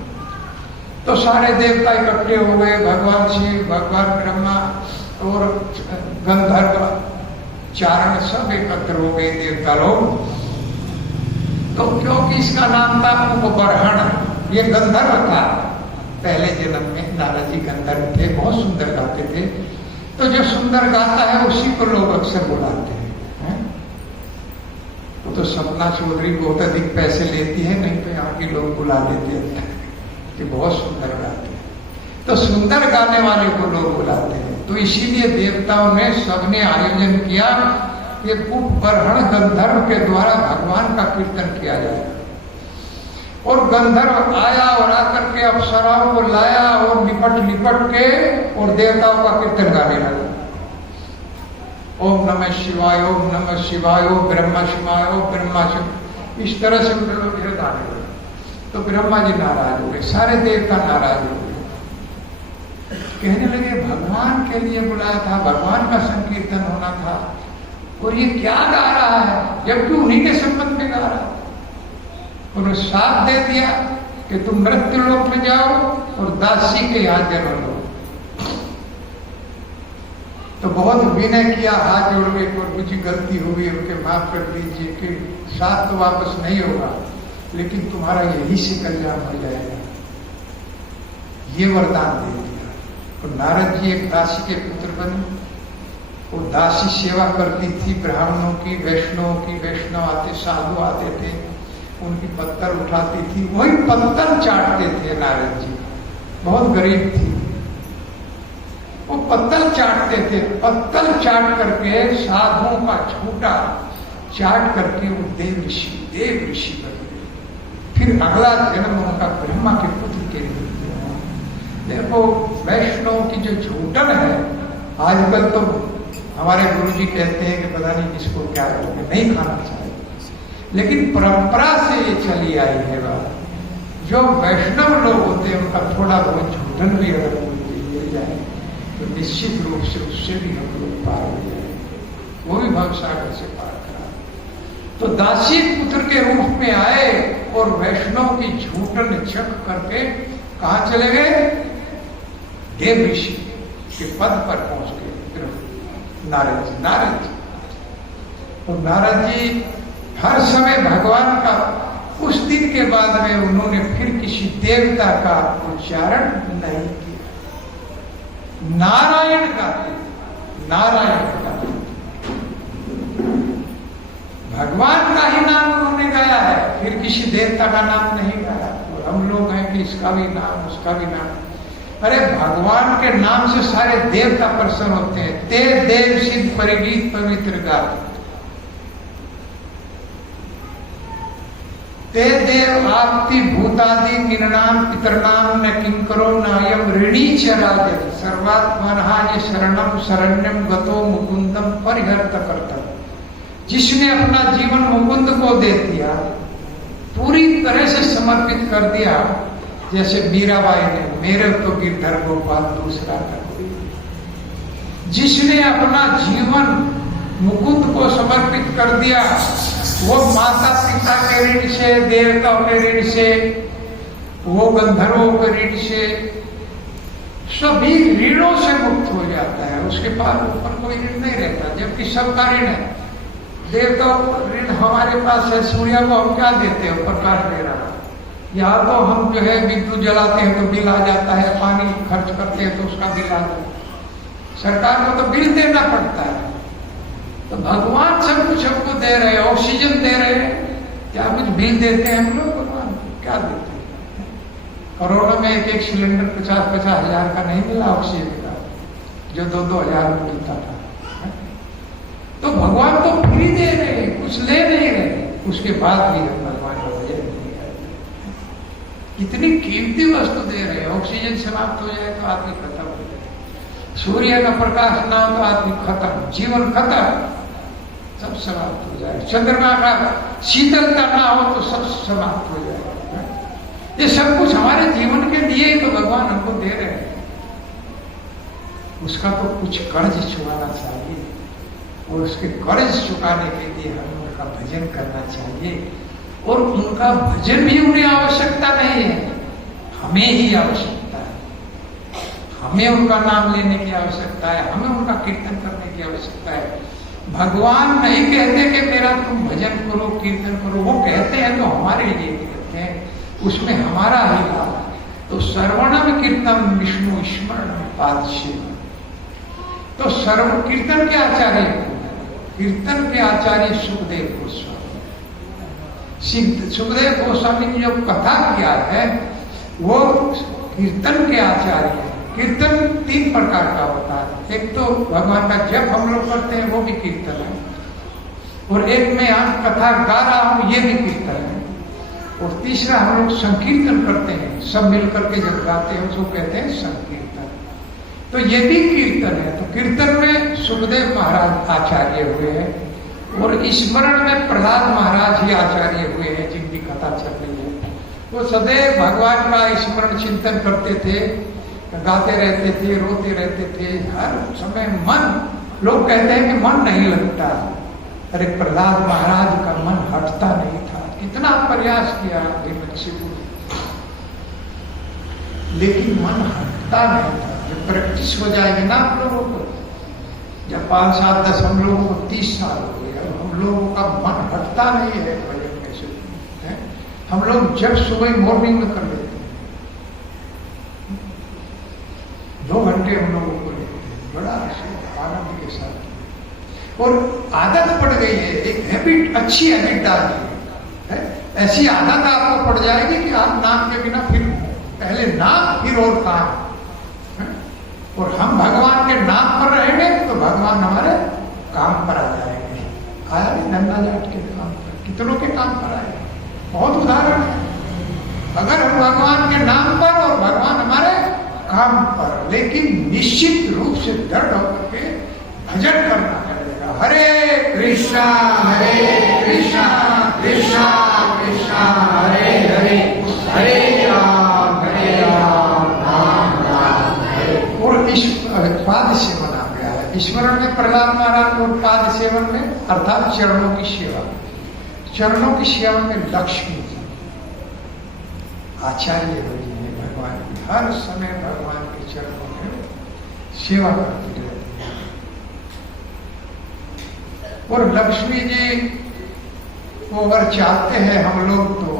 तो सारे देवता इकट्ठे हो गए, भगवान शिव, भगवान ब्रह्मा और गंधर्व चारण सब एकत्र हो गए देवता लोग। तो क्योंकि इसका नाम था उपबरहण, ये गंधर्व था, पहले जन्म में नारद जी गंधर्व थे, बहुत सुंदर गाते थे। तो जो सुंदर गाता है उसी को लोग अक्सर बुलाते हैं। वो तो सपना चौधरी बहुत अधिक पैसे लेती है, नहीं तो यहाँ के लोग बुला लेते हैं कि बहुत सुंदर गाते हैं। तो सुंदर गाने वाले को लोग बुलाते हैं। तो इसीलिए देवताओं ने सबने आयोजन किया, ये उपबरहण गंधर्व के द्वारा भगवान का कीर्तन किया जाए। और गंधर्व आया और आकर के अप्सराओं को लाया और लिपट लिपट के और देवताओं का कीर्तन गाने लगा। ओम नमः शिवाय, ओम नमः शिवाय, ओम ब्रह्मा शिवाय, ओम ब्रह्मा शिव, इस तरह से उन लोग गाने लगे। तो ब्रह्मा जी नाराज हो गए, सारे देवता नाराज हो गए, कहने लगे भगवान के लिए बुलाया था, भगवान का संकीर्तन होना था, और ये क्या गा रहा है, जबकि उन्हीं के संबंध में गा रहा है। उन्होंने साथ दे दिया कि तुम मृत्यु लोक में जाओ और दासी के यहाँ जन्म लो। तो बहुत विनय किया, हाथ जोड़ के, और मुझे गलती हो गई, उनके माफ कर दीजिए कि साथ तो वापस नहीं होगा, लेकिन तुम्हारा यही से कल्याण हो जाएगा, ये वरदान दे दिया। तो नारद जी एक दासी के पुत्र बने। वो दासी सेवा करती थी ब्राह्मणों की, वैष्णवों की, वैष्णव आते, साधु आते थे, उनकी पत्तल उठाती थी, वही पत्तल चाटते थे नारद जी। बहुत गरीब थी, वो पत्तल चाटते थे, पत्तल चाट करके साधुओं का छूटा चाट करके वो देव ऋषि बन गए। फिर अगला जन्म उनका ब्रह्मा के पुत्र के रूप में हुआ। देखो वैष्णव की जो झूठन है, आजकल तो हमारे गुरुजी कहते हैं कि पता नहीं किसको क्या नहीं खाना चाहिए, लेकिन परंपरा से ये चली आई है बात। जो वैष्णव लोग होते हैं उनका थोड़ा बहुत झूठन भी अगर मिल जाए तो निश्चित रूप से उससे भी हम लोग पार हो जाए, वो भी भवसागर से पार करा। तो दासी पुत्र के रूप में आए और वैष्णव की झूठन चक करके कहा चले गए? देव ऋषि के पद पर पहुंच गए नारद जी। तो नारद जी हर समय भगवान का, उस दिन के बाद में उन्होंने फिर किसी देवता का उच्चारण नहीं किया, नारायण गाते, नारायण गाते, भगवान का ही नाम उन्होंने गाया है, फिर किसी देवता का नाम नहीं गाया। और हम लोग हैं कि इसका भी नाम उसका भी नाम। अरे भगवान के नाम से सारे देवता प्रसन्न होते हैं। ते देव सिद्ध परिगीत पवित्र गाते, ते देव आपति भूतादि किन्नाम पितरनाम न किंकरो नायम ऋणी चराज सर्वात्मनः ये शरणम शरण्यम गतो मुकुंदम परिहर्त करतम। जिसने अपना जीवन मुकुंद को दे दिया, पूरी तरह से समर्पित कर दिया, जैसे मीराबाई ने, मेरे तो गिरधर गोपाल दूसरा का कोई। जिसने अपना जीवन मुकुंद को समर्पित कर दिया, वो माता पिता के ऋण से, देवताओं के ऋण से, वो गंधर्वों के ऋण से, सभी ऋणों से मुक्त हो जाता है। उसके पास ऊपर कोई ऋण नहीं रहता, जबकि सबका ऋण है। देवताओं को ऋण हमारे पास है, सूर्य को हम क्या देते हैं? प्रकाश दे रहा। यहाँ तो हम जो है विद्युत जलाते हैं तो बिल आ जाता है, पानी खर्च करते हैं तो उसका बिल आ जाता है, सरकार को तो बिल देना पड़ता है। तो भगवान सब कुछ हमको दे रहे हैं, ऑक्सीजन दे रहे हैं, क्या कुछ बिल देते हैं हम लोग भगवान को? क्या देते हैं? कोरोना में एक सिलेंडर 50-50 हजार का नहीं मिला ऑक्सीजन का, जो 2-2 हजार में मिलता था। तो भगवान तो फ्री दे रहे हैं, कुछ ले नहीं रहे, उसके बाद भी हम भगवान का भजन नहीं करते। कितनी कीमती वस्तु दे रहे हैं। ऑक्सीजन समाप्त हो जाए तो आदमी खत्म हो जाए, सूर्य का प्रकाश ना हो तो आदमी खत्म, जीवन खत्म, सब समाप्त हो जाए। चंद्रमा का शीतलता ना हो तो सब समाप्त हो जाए। ये सब कुछ हमारे जीवन के लिए तो भगवान हमको दे रहे हैं, उसका तो कुछ कर्ज चुकाना चाहिए, और उसके कर्ज चुकाने के लिए हमें उनका भजन करना चाहिए। और उनका भजन भी उन्हें आवश्यकता नहीं है, हमें ही आवश्यकता है। हमें उनका नाम लेने की आवश्यकता है, हमें उनका कीर्तन करने की आवश्यकता है। भगवान नहीं कहते कि मेरा तुम भजन करो, कीर्तन करो, वो कहते हैं तो हमारे लिए कहते हैं, उसमें हमारा ही लाभ है। तो श्रवणम कीर्तन विष्णु स्मरण पादसेव। तो सर्व कीर्तन के आचार्य, कीर्तन के आचार्य सुखदेव गोस्वामी। सुखदेव गोस्वामी ने जो कथा किया है वो कीर्तन के आचार्य है। कीर्तन 3 प्रकार का होता है। एक तो भगवान का जप हम लोग करते हैं, वो भी कीर्तन है, और एक में हम कथा गा रहा हूं, ये भी कीर्तन है, और तीसरा हम लोग संकीर्तन करते हैं, सब मिलकर के जब गाते हैं उसको कहते हैं संकीर्तन। तो ये भी कीर्तन है। तो कीर्तन में सुखदेव महाराज आचार्य हुए हैं, और स्मरण में प्रहलाद महाराज ही आचार्य हुए हैं, जिनकी कथा चल रही है। वो सदैव भगवान का स्मरण चिंतन करते थे, गाते रहते थे, रोते रहते थे, हर समय मन, लोग कहते हैं कि मन नहीं लगता। अरे प्रहलाद महाराज का मन हटता नहीं था, कितना प्रयास किया लेकिन मन हटता नहीं था। जब प्रैक्टिस हो जाएगी ना आप लोगों को, जब 5 साल 10, हम लोगों को 30 साल हो गए, अब हम लोगों का मन हटता नहीं है भजन में से। हम लोग जब सुबह मॉर्निंग में कर लेते हैं, 2 घंटे हम लोगों को लेते हैं, बड़ा आनंद के साथ। और आदत पड़ गई है, एक हैबिट, अच्छी हैबिट डाल दी है। ऐसी आदत आपको पड़ जाएगी कि आप नाम के बिना फिर पहले नाम फिर और काम, और हम भगवान के नाम पर रहेंगे तो भगवान हमारे काम पर आ जाएंगे। आया भी नन्ना जाट के काम पर, कितनों के काम पर आए, बहुत उदाहरण है। अगर हम भगवान के नाम पर और भगवान हमारे काम पर, लेकिन निश्चित रूप से दृढ़ होकर के भजन करना पड़ेगा। हरे कृष्णा कृष्णा कृष्णा हरे हरे, हरे राम राम राम हरे। और पाद सेवन आ गया है स्मरण में। प्रहलाद महाराज को पाद सेवन में अर्थात चरणों की सेवा, चरणों की सेवा में लक्ष्मी जी आचार्य बनी है भगवान की, हर समय भगवान के चरणों में सेवा करती रहती है। और लक्ष्मी जी को अगर चाहते हैं हम लोग तो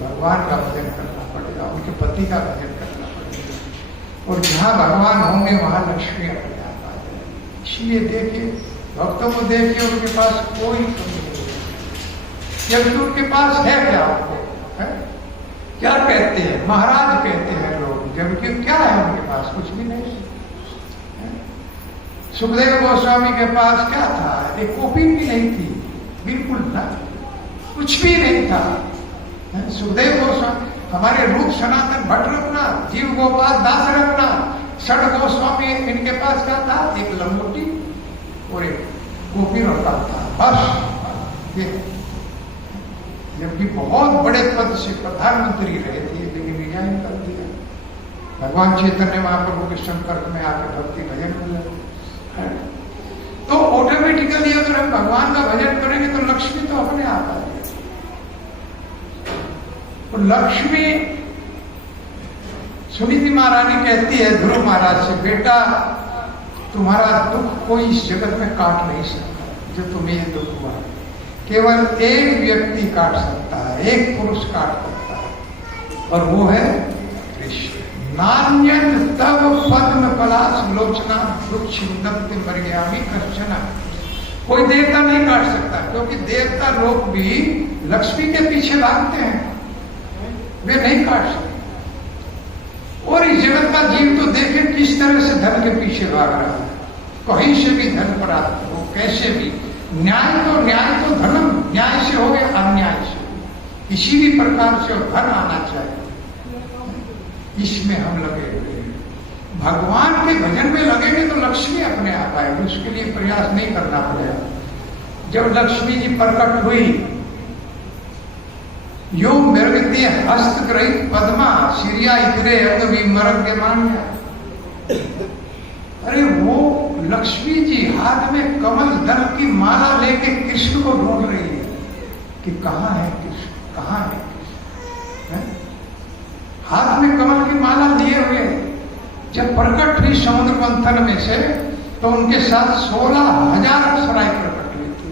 भगवान का भजन करना पड़ेगा, उनके पति का भजन करना पड़ेगा। और जहां भगवान होंगे वहां लक्ष्मी अपने आप आ जाएगी। इसलिए देखिए, भक्तों को देखिए, उनके पास कोई कमी नहीं है, जबकि उनके पास है क्या? आपको है क्या कहते हैं? महाराज कहते हैं लोग, जबकि क्या है उनके पास? कुछ भी नहीं। सुखदेव गोस्वामी के पास क्या था? एक कॉपी भी नहीं थी, बिल्कुल ना, कुछ भी नहीं था। सुखदेव गोस्वामी, हमारे रूप सनातन भट्ट रखना, जीव गोपाल दास रखना, षड गोस्वामी, इनके पास क्या था? एक लंगोटी और एक कॉपी रखा था, बस। ये जबकि बहुत बड़े पद से प्रधानमंत्री रहे थे, लेकिन रिजाइन कर दिया। भगवान चैतन्य महाप्रभु के संपर्क में आकर भक्ति भजन मिला। तो ऑटोमेटिकली अगर हम भगवान का भजन करेंगे तो लक्ष्मी तो अपने आप आ जाएगी। तो लक्ष्मी, सुनीति महारानी कहती है ध्रुव महाराज से, बेटा तुम्हारा दुख कोई इस जगत में काट नहीं सकता जो तुम्हें ये दुख हुआ। केवल एक व्यक्ति काट सकता है, एक पुरुष काट सकता है, और वो है कृष्ण। नान्यन तव पद्म पलाश लोचना दुख छिंदन्ति मर्यामी कश्चन। कोई देवता नहीं काट सकता, क्योंकि देवता लोग भी लक्ष्मी के पीछे भागते हैं, वे नहीं काट सकते। और इस जगत का जीव तो देखे किस तरह से धन के पीछे भाग रहा है, कहीं से भी धन प्राप्त हो, कैसे भी। न्याय तो धर्म न्याय से हो गया, अन्याय से किसी भी प्रकार से धन आना चाहिए, इसमें हम लगे हुए हैं। भगवान के भजन में लगेंगे तो लक्ष्मी अपने आप आएगी, उसके लिए प्रयास नहीं करना पड़ेगा। जब लक्ष्मी जी प्रकट हुई, यो मृगते हस्तग्रहित पद्मा सिरिया इतरे अंग विमरग के मान्या। अरे वो लक्ष्मी जी हाथ में कमल दल की माला लेके कृष्ण को ढूंढ रही है कि कहाँ है कृष्ण, कहाँ है कृष्ण। हाथ में कमल की माला लिए हुए जब प्रकट हुई समुद्र मंथन में से, तो उनके साथ 16,000 अप्सराएं प्रकट हुई थी,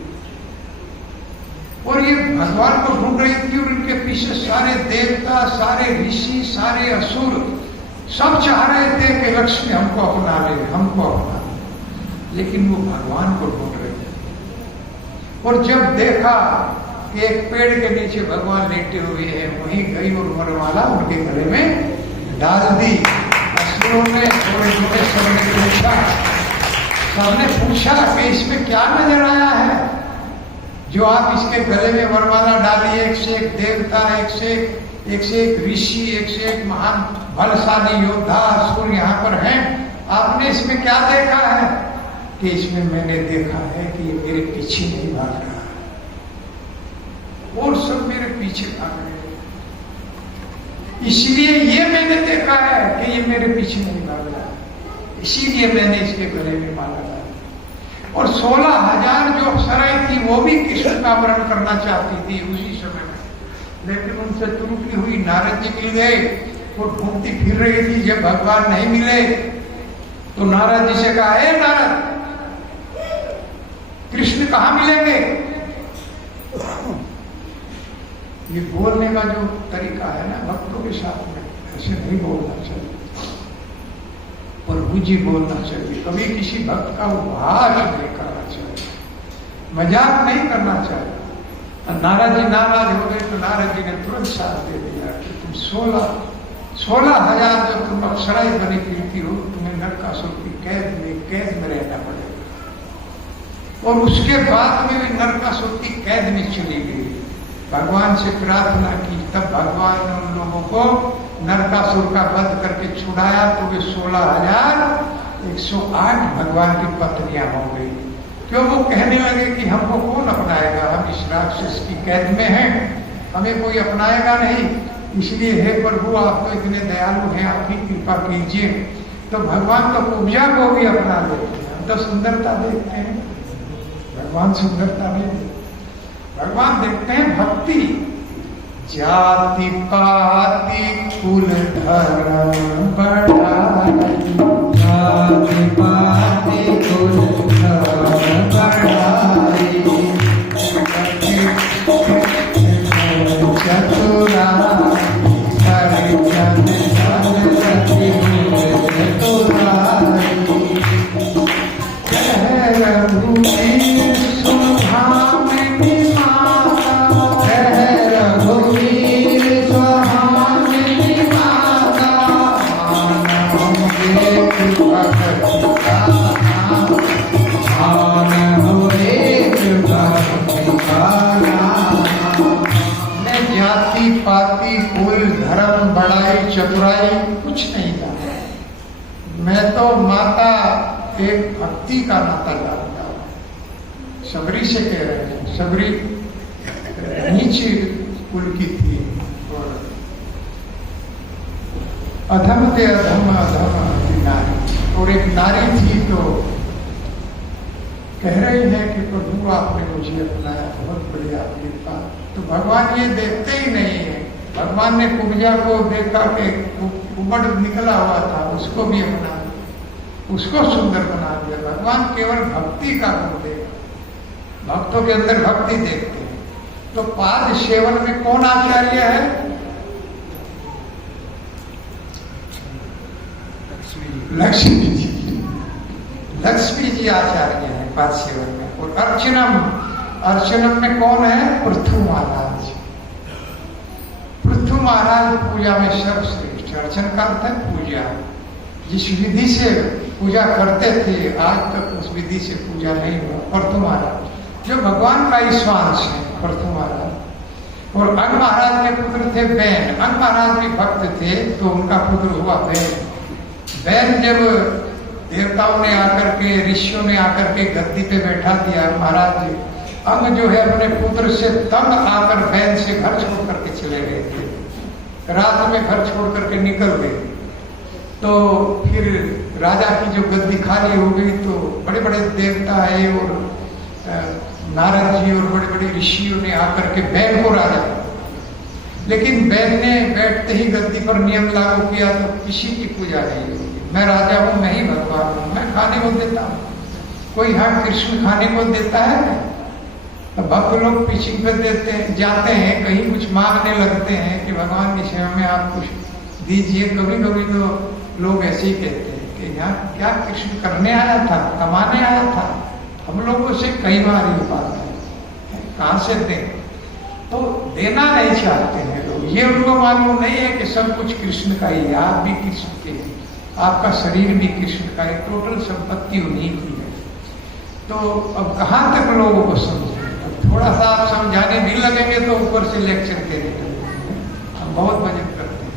और ये भगवान को ढूंढ रही थी। और उनके पीछे सारे देवता, सारे ऋषि, सारे असुर सब चाह रहे थे कि लक्ष्मी हमको अपना ले, हमको अपना ले, लेकिन वो भगवान को ढूंढ रहे थे। और जब देखा कि एक पेड़ के नीचे भगवान लेटे हुए हैं, वहीं गई और वरमाला उनके गले में डाल दी। असुरों ने थोड़े थोड़े सबने पूछा कि इसमें क्या नजर आया है जो आप इसके गले में वरमाला डाली। एक से एक देवता, एक से एक ऋषि, एक से एक महान बलशाली योद्धा असुर यहाँ पर हैं, आपने इसमें क्या देखा है? कि इसमें मैंने देखा है कि ये मेरे पीछे नहीं भाग रहा है, और सब मेरे पीछे भाग रहे हैं, इसीलिए ये मैंने देखा है कि ये मेरे पीछे नहीं भाग रहा है, इसीलिए मैंने इसके गले में माला डाली। और 16,000 जो अप्सराएं थी वो भी कृष्ण का वर्ण करना चाहती थी उसी समय में, लेकिन उनसे त्रुटि हुई। नारद जी मिल गए, वो घूमती फिर रही थी। जब भगवान नहीं मिले तो नारद जी से कहा, हे नारद, कृष्ण कहाँ मिलेंगे? ये बोलने का जो तरीका है ना भक्तों के साथ में, ऐसे नहीं बोलना चाहिए, प्रभु जी बोलना चाहिए। कभी किसी भक्त का उपहास नहीं करना चाहिए, मजाक नहीं करना चाहिए। नारद जी नाराज हो गए तो नारद जी ने तुरंत साथ दे दिया कि तुम 16,000 जब तुम अप्सराएं बनी फिरती हो, तुम्हें नरकासुर की कैद में रहना पड़ेगा। और उसके बाद में भी नरकासुर की कैद में चली गई। भगवान से प्रार्थना की, तब भगवान ने उन लोगों को नरकासुर का वध करके छुड़ाया। तो वे 16,108 भगवान की पत्नियां हो गई। क्यों? वो कहने लगे कि हमको कौन अपनाएगा, हम इस राक्षस की कैद में हैं, हमें कोई अपनाएगा नहीं। इसलिए हे प्रभु, आप तो इतने दयालु हैं, आप ही कृपा कीजिए। तो भगवान तो पूजा को भी अपना लेते हैं। हम तो सुंदरता देखते हैं, भगवान सुंदरता भी भगवान देखते हैं भक्ति। जाति पाति कुल धर्म बढ़ाई, जाति पाति कुल धर्म बढ़ाई, चतुराई पाति कुल धर्म बड़ाई चतुराई कुछ नहीं जाना। मैं तो माता एक भक्ति का नाता जानता हूँ। शबरी से कह रहे हैं, शबरी नीचे कुल की थी और अधम ते अधम अधम नारी, और एक नारी थी। तो कह रही है कि प्रभु आपने मुझे अपनाया, बहुत बढ़िया आपकी बात। तो भगवान ये देखते ही नहीं है। भगवान ने कुब्जा को देखा कि उबड़ निकला हुआ था, उसको भी अपना, उसको सुंदर बना दिया। भगवान केवल भक्ति का गुण देखा, भक्तों के अंदर भक्ति देखते हैं। तो पाद सेवन में कौन आचार्य है? लक्ष्मी जी। लक्ष्मी जी आचार्य है पाद सेवन में। और अर्चनम, अर्चनम में कौन है? पृथु महाराज। पृथु महाराज पूजा में सर्वश्रेष्ठ। अर्चन का अर्थ है पूजा। जिस विधि से पूजा करते थे, आज तक उस विधि से पूजा नहीं हुआ। पृथु महाराज जो भगवान का ईश्वांश है, पृथु महाराज। और अंग महाराज के पुत्र थे बैन। अंग महाराज भी भक्त थे, तो उनका पुत्र हुआ बैन। बैन जब देवताओं ने आकर के, ऋषियों ने आकर के गद्दी पे बैठा दिया, महाराज अंग जो है अपने पुत्र से तंग आकर बैन से घर छोड़ करके चले गए थे। रात में घर छोड़ करके निकल गए। तो फिर राजा की जो गद्दी खाली हो गई, तो बड़े बड़े देवता है और नारद जी और बड़े बड़े ऋषियों ने आकर के बैन को राजा। लेकिन बैन ने बैठते ही गद्दी पर नियम लागू किया, तो किसी की पूजा नहीं होगी। मैं राजा हूं, मैं ही भगवान हूं, मैं खाने को देता हूं। कोई हाँ कृष्ण खाने को देता है? तो भक्त लोग पीछे पे देते हैं, जाते हैं, कहीं कुछ मांगने लगते हैं कि भगवान की सेवा में आप कुछ दीजिए। कभी कभी तो लोग ऐसे ही कहते हैं कि यहाँ क्या कृष्ण करने आया था, कमाने आया था। हम लोगों से कई बार ये बात है, कहाँ से दें? तो देना नहीं चाहते हैं लोग। ये उनको मालूम नहीं है कि सब कुछ कृष्ण का ही है, आप भी कृष्ण के हैं, आपका शरीर भी कृष्ण का है, टोटल संपत्ति उन्हीं की है। तो अब कहाँ तक लोगों को समझें? थोड़ा सा आप समझाने भी लगेंगे तो ऊपर से लेक्चर देने लगेंगे। हम बहुत भजन करते हैं।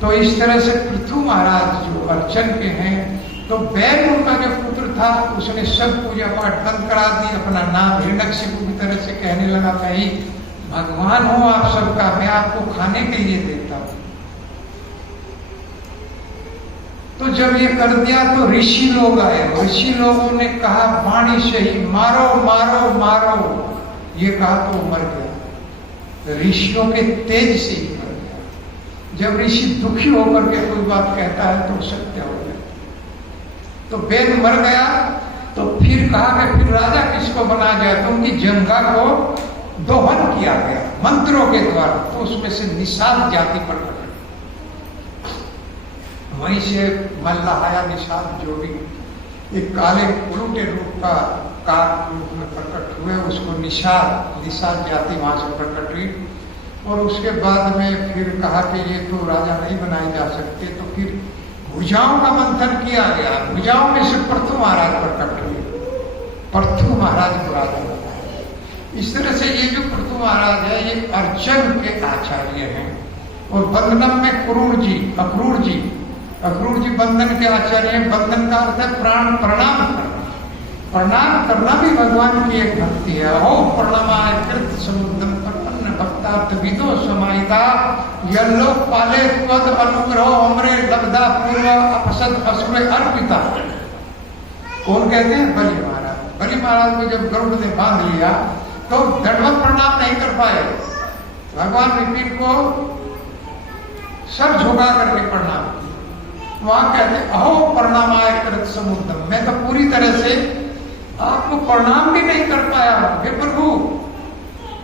तो इस तरह से पृथु महाराज जो अर्चन के हैं, तो बैन उनका जो पुत्र था, उसने सब पूजा पाठ बंद करा दी। अपना नाम हिरण्यकशिपु की तरह से कहने लगा, मैं ही भगवान हूं आप सबका, मैं आपको खाने के लिए देता हूं। तो जब ये कर दिया तो ऋषि लोग आए। ऋषि लोगों ने कहा वाणी से ही मारो मारो मारो, ये कहा तो मर गया। ऋषियों के तेज से ही मर गया। जब ऋषि दुखी होकर के कोई बात कहता है तो सत्य हो गया। तो वेद मर गया। तो फिर कहा कि फिर राजा किसको बना जाए? तो उनकी जंघा को दोहन किया गया मंत्रों के द्वारा। तो उसमें से निषाद जाति प्रकट, वहीं से मल्लाहाया निषाद जो भी एक काले उलटे रूप का काक रूप में प्रकट हुए, उसको निषाद जाति वहां से प्रकट हुई। और उसके बाद में फिर कहा कि ये तो राजा नहीं बनाए जा सकते। तो फिर भुजाओं का मंथन किया गया। भुजाओं में से पृथु महाराज प्रकट हुए। पृथु महाराज को राजा बनाया। इस तरह से ये जो पृथु महाराज है ये अर्चन के आचार्य हैं। और बंधनम में अक्रूर जी बंधन के आचार्य हैं। बंधन का अर्थ है प्रणाम करना। प्रणाम करना भी भगवान की एक भक्ति है। हो प्रणमाय कृत समुद्रम प्रपन्न भक्तार्थ विदो समाहिता यल्लोक पाले त्वद अनुग्रह हमरे लब्धा पूर्व अपसद असुरे अर्पिता। कौन कहते हैं? बलि महाराज। बलि महाराज को जब गरुड़ ने बांध लिया तो दंडवत प्रणाम नहीं कर पाए। भगवान विपिन को सर झुका करके प्रणाम किया। वहां कहते अहो प्रणामाय कृत समुद्रम, मैं तो पूरी तरह से आपको प्रणाम भी नहीं कर पाया हे प्रभु,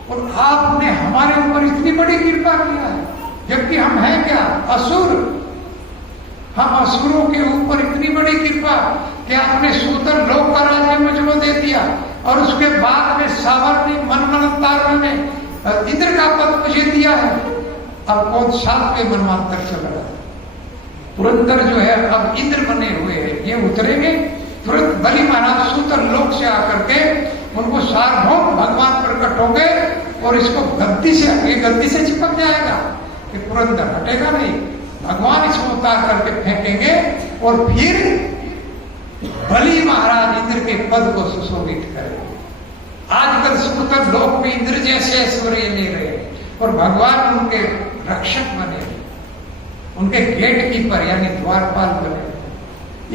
और आपने हमारे ऊपर इतनी बड़ी कृपा किया है, जबकि हम हैं क्या? असुर। हम असुरों के ऊपर इतनी बड़ी कृपा कि आपने सूतर लोक का राज्य मुझको दे दिया, और उसके बाद में सावर्णी मनमनतार में इंद्र का पद मुझे दिया है। अब कौन 7वें मनवंतर चल रहा है। पुरंदर जो है अब इंद्र बने हुए हैं, ये उतरेंगे तुरंत। बलि महाराज सूतर लोक से आकर के उनको सार्वभौम भगवान प्रकट होंगे और इसको गद्दी से चिपक जाएगा कि पुरंदर हटेगा नहीं। भगवान इसको उतार करके फेंकेंगे और फिर बलि महाराज इंद्र के पद को सुशोभित करेंगे। आजकल सूतर लोक में इंद्र जैसे ऐश्वर्य ले रहे हैं और भगवान उनके रक्षक बने, उनके गेट कीपर यानी द्वारपाल बने।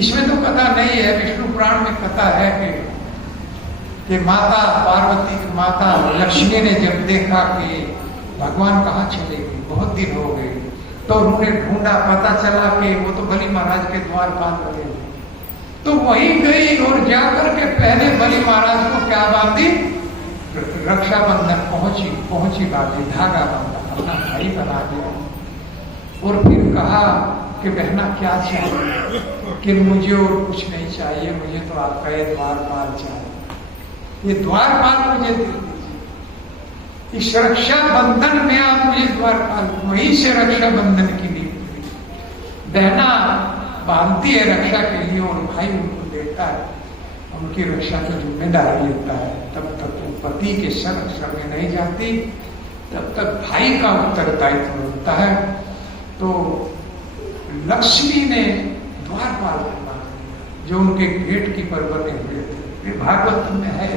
इसमें तो कथा नहीं है, विष्णु पुराण में कथा है कि माता पार्वती की माता लक्ष्मी ने जब देखा कि भगवान कहाँ चले गए, बहुत दिन हो गए, तो उन्होंने ढूंढा, पता चला कि वो तो बलि महाराज के द्वारपाल बने। तो वहीं गई और जाकर के पहले बलि महाराज को क्या बांधी? रक्षाबंधन पहुंची बांधी, धागा बांधा, अपना भाई बना दिया। और फिर कहा कि बहना क्या चाहिए? कि मुझे और कुछ नहीं चाहिए, मुझे तो आपका ये द्वारपाल चाहिए। ये द्वारपाल मुझे दे दीजिए। इस रक्षा बंधन में आप मुझे द्वारपाल, वहीं से रक्षा बंधन की नीति। बहना बांधती है रक्षा के लिए और भाई उनको देता है, उनकी रक्षा की जिम्मेदारी लेता है। तब तक वो पति के संरक्षण में नहीं जाती, तब तक भाई का उत्तरदायित्व होता है। तो लक्ष्मी ने द्वारपाल बना दिया, जो उनके गेट कीपर बने हुए थे। ये भागवत में है।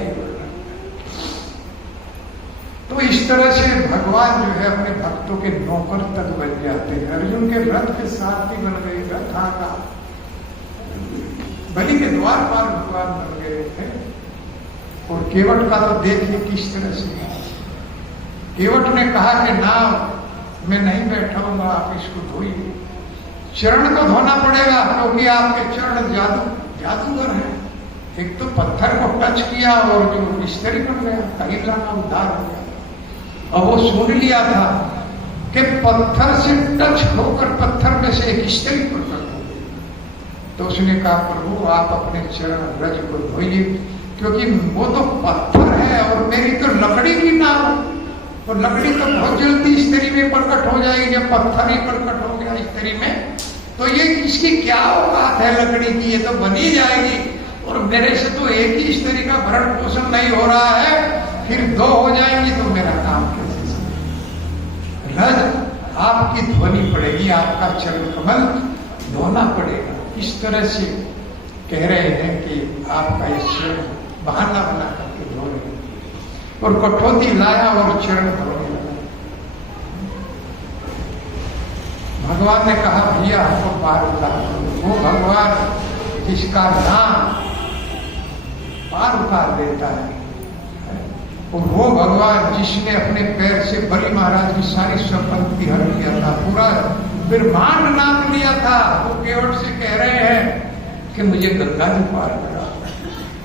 तो इस तरह से भगवान जो है अपने भक्तों के नौकर तक बन जाते हैं। अर्जुन के रथ के सारथी बन गए, रथा का। बलि के द्वारपाल भगवान बन गए थे। और केवट का तो देखिए किस तरह से। केवट ने कहा कि ना, मैं नहीं बैठाऊंगा, आप इसको धोइए। चरण को धोना पड़ेगा क्योंकि आपके चरण जादूगर हैं। एक तो पत्थर को टच किया और जो बिस्तरी बन गया, कहीं लाना उद्धार हो गया। और वो सुन लिया था कि पत्थर से टच होकर पत्थर में से एक स्त्री प्रकट हो गई। तो उसने कहा प्रभु आप अपने चरण रज को धोइए, क्योंकि वो तो पत्थर है और मेरी तो लकड़ी की नाव, और लकड़ी तो बहुत जल्दी स्त्री में प्रकट हो जाएगी। जब पत्थर ही प्रकट हो गया स्त्री में, तो ये इसकी क्या औकात है लकड़ी की, ये तो बनी जाएगी। और मेरे से तो एक ही स्त्री का भरण पोषण नहीं हो रहा है, फिर 2 हो जाएंगी तो मेरा काम कैसे चलेगा? रज आपकी धोनी पड़ेगी, आपका चरण कमल धोना पड़ेगा। इस तरह से कह रहे हैं कि आपका ये चरण बहाना बना करके धो रहे हैं। और कठौती लाया और चरण धोने लगा। भगवान ने कहा भैया हमको पार उतार दो। वो भगवान जिसका नाम पार उतार देता है, और वो भगवान जिसने अपने पैर से बलि महाराज की सारी संपत्ति हर किया था, पूरा ब्रह्मांड नाम लिया था, वो केवट से कह रहे हैं कि मुझे गंगा जी पार करा।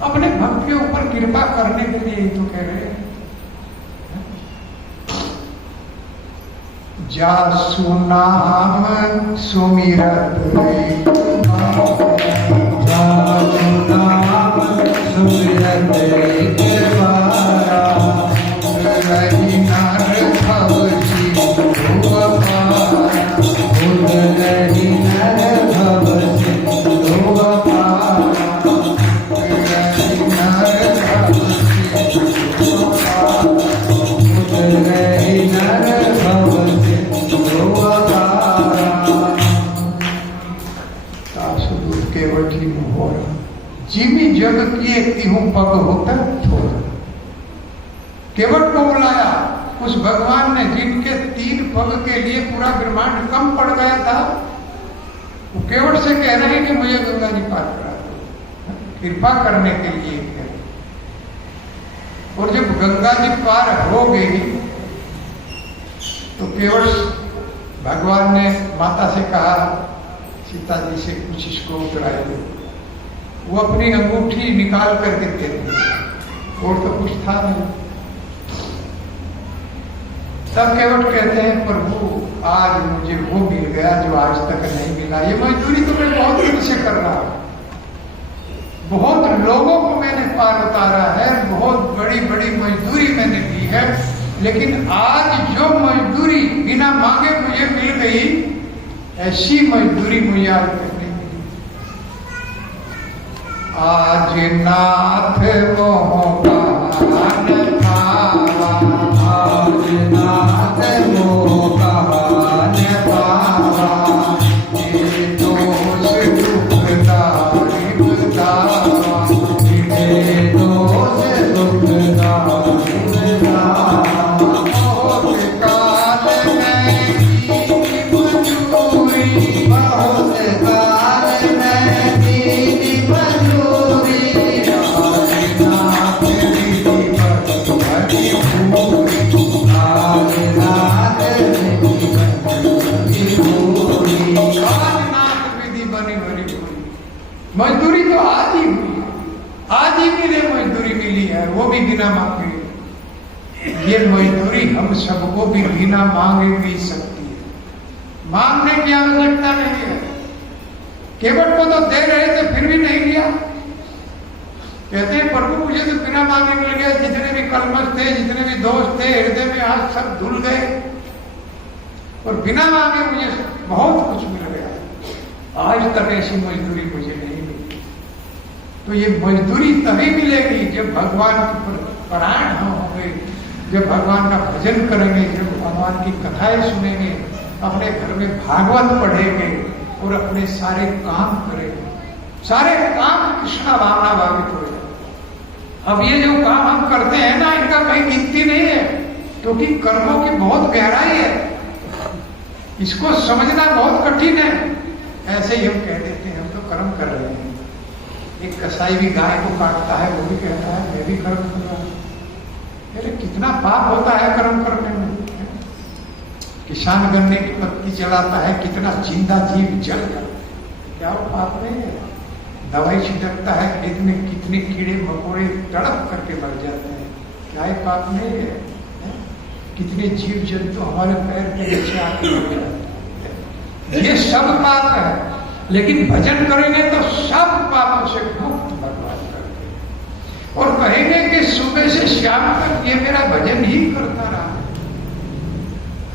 अपने भक्त के ऊपर कृपा करने के लिए ही तो कह रहे हैं। जासु नाम सुमिरत सुदूर केवट ही मोहर जिमी जग किए तिहु पग होता छोड़। केवट को बुलाया, उस भगवान ने जिनके 3 पग के लिए पूरा ब्रह्मांड कम पड़ गया था, वो केवट से कह रहे हैं कि मुझे गंगा जी पार करा दो, कृपा करने के लिए है। और जब गंगा जी पार हो गई तो केवट भगवान ने माता से कहा, सीता जी से कुछ इसको उतराई दो। वो अपनी अंगूठी निकाल करके दे दी, और तो कुछ था नहीं। तब केवट कहते हैं, प्रभु आज मुझे वो मिल गया जो आज तक नहीं मिला। ये मजदूरी तो मैं बहुत दिन से कर रहा हूं, बहुत लोगों को मैंने पार उतारा है, बहुत बड़ी बड़ी मजदूरी मैंने दी है, लेकिन आज जो मजदूरी बिना मांगे मुझे मिल गई, ऐसी मजदूरी मुझे आज तक नहीं मिली। आज नाथ मोह कहान पावा, आज नाथ मोह कहान पावा, ये दोष दुखदारी बतावा, ये दोष दुखदारी बतावा। बहुत काल में की मजूरी, बहुत काल में दीनी मजूरी, आज नाथ विधि पर भरी भूरी, आज रात की भूरी। आज नाथ विधि बनी भरी भूरी। मजदूरी तो आज ही हुई है, आज ही मिले मजदूरी मिली है, वो भी बिना मांगे। ये मजदूरी हम सबको भी बिना मांगे मिल सकती है, मांगने की आवश्यकता नहीं है। केवट को तो दे रहे थे फिर भी नहीं लिया। कहते हैं प्रभु मुझे तो बिना मांगे मिल गया, जितने भी कलमश थे, जितने भी दोष थे हृदय में, आज सब धुल गए, और बिना मांगे मुझे बहुत कुछ मिल गया। आज तक ऐसी मजदूरी मुझे नहीं मिली। तो ये मजदूरी तभी मिलेगी जब भगवान की परायण हम होंगे, जब भगवान का भजन करेंगे, जब भगवान की कथाएं सुनेंगे, अपने घर में भागवत पढ़ेंगे और अपने सारे काम करेंगे। सारे काम कृष्णा भावना भावित हो जाए। अब ये जो काम हम करते हैं ना, इनका कहीं गिनती नहीं है, क्योंकि कर्मों की बहुत गहराई है, इसको समझना बहुत कठिन है। ऐसे ही हम कह देते हैं हम तो कर्म कर रहे हैं। एक कसाई भी गाय को काटता है, वो भी कहता है मैं भी कर्म कर रहा हूं। अरे कितना पाप होता है कर्म करने में। किसान गन्ने की पत्ती चलाता है, कितना जिंदा जीव जल कर, क्या वो पाप नहीं है? दवाई छिड़कता है खेत में, कितने कीड़े मकोड़े तड़प करके मर जाते हैं, क्या ये पाप नहीं है? कितने जीव जंतु हमारे पैर के नीचे आके मर जाते हैं। ये सब पाप है, लेकिन भजन करेंगे तो सब पापों से मुक्त भगवान करते, और कहेंगे कि सुबह से शाम तक ये मेरा भजन ही करता रहा